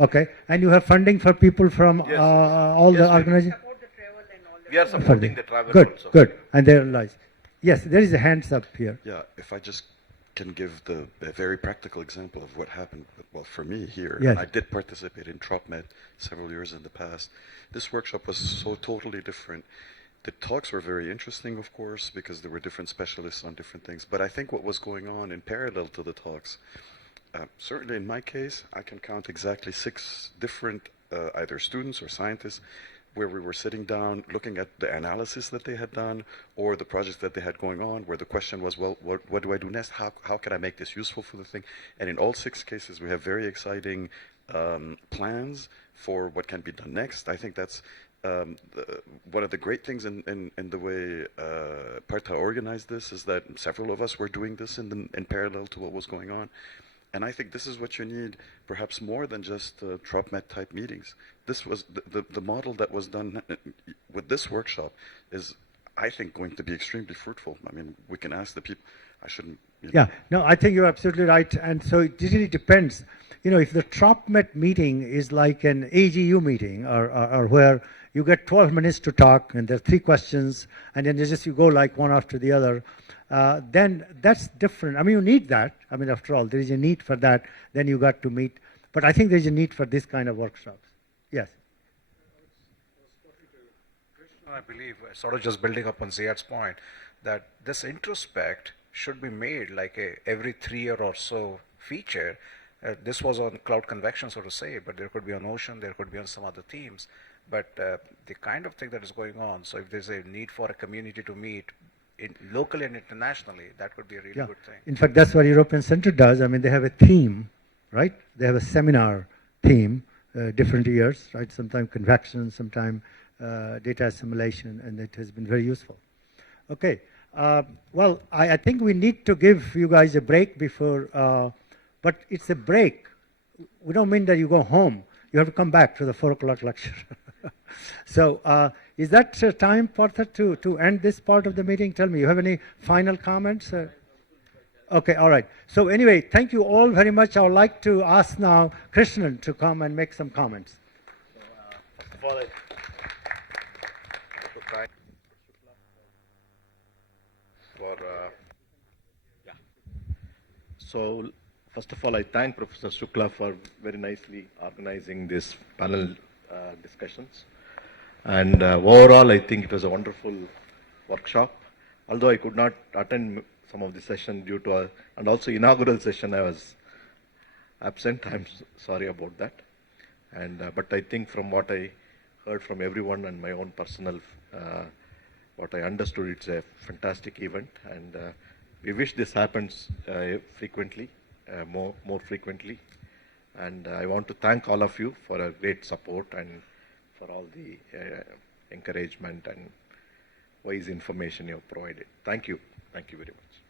Okay. And you have funding for people from all the organizations? We are supporting the travel also. Good. And they realize. Yes, there is a hands up here. Yeah, if I just can give a very practical example of what happened, well, for me here. Yes. I did participate in TropMet several years in the past. This workshop was so totally different. The talks were very interesting, of course, because there were different specialists on different things. But I think what was going on in parallel to the talks, certainly in my case, I can count exactly 6 different either students or scientists where we were sitting down looking at the analysis that they had done or the projects that they had going on, where the question was, well, what do I do next? How can I make this useful for the thing? And in all 6 cases, we have very exciting plans for what can be done next. I think that's one of the great things in the way Partha organized this is that several of us were doing this in parallel to what was going on. And I think this is what you need, perhaps more than just TropMet type meetings. This was the model that was done with this workshop is, I think, going to be extremely fruitful. I mean, we can ask the people. I shouldn't. Yeah, no, I think you're absolutely right. And so it really depends. You know, if the TropMet meeting is like an AGU meeting or where you get 12 minutes to talk and there are 3 questions and then you go like one after the other, then that's different. I mean, you need that. I mean, after all, there is a need for that. Then you got to meet. But I think there's a need for this kind of workshops. Yes. I believe, sort of just building up on Ziad's point, that this introspect should be made like every 3 year or so feature. This was on cloud convection, so to say, but there could be on ocean, there could be on some other themes. But the kind of thing that is going on, so if there's a need for a community to meet locally and internationally, that could be a really good thing. In fact, that's what European Center does. I mean, they have a theme, right? They have a seminar theme, different years, right? Sometimes convection, sometimes data assimilation, and it has been very useful. Okay. Well, I think we need to give you guys a break before, but it's a break. We don't mean that you go home. You have to come back to the 4 o'clock lecture. So is that time, Partha, to end this part of the meeting? Tell me, you have any final comments? Okay, all right. So anyway, thank you all very much. I would like to ask now Krishnan to come and make some comments. So first of all, I thank Professor Shukla for very nicely organizing this panel discussions. And overall, I think it was a wonderful workshop. Although I could not attend some of the session due to and also inaugural session, I was absent. I'm sorry about that. And but I think from what I heard from everyone and my own personal, what I understood, it's a fantastic event, and we wish this happens frequently, more frequently. And I want to thank all of you for a great support and for all the encouragement and wise information you have provided. Thank you. Thank you very much.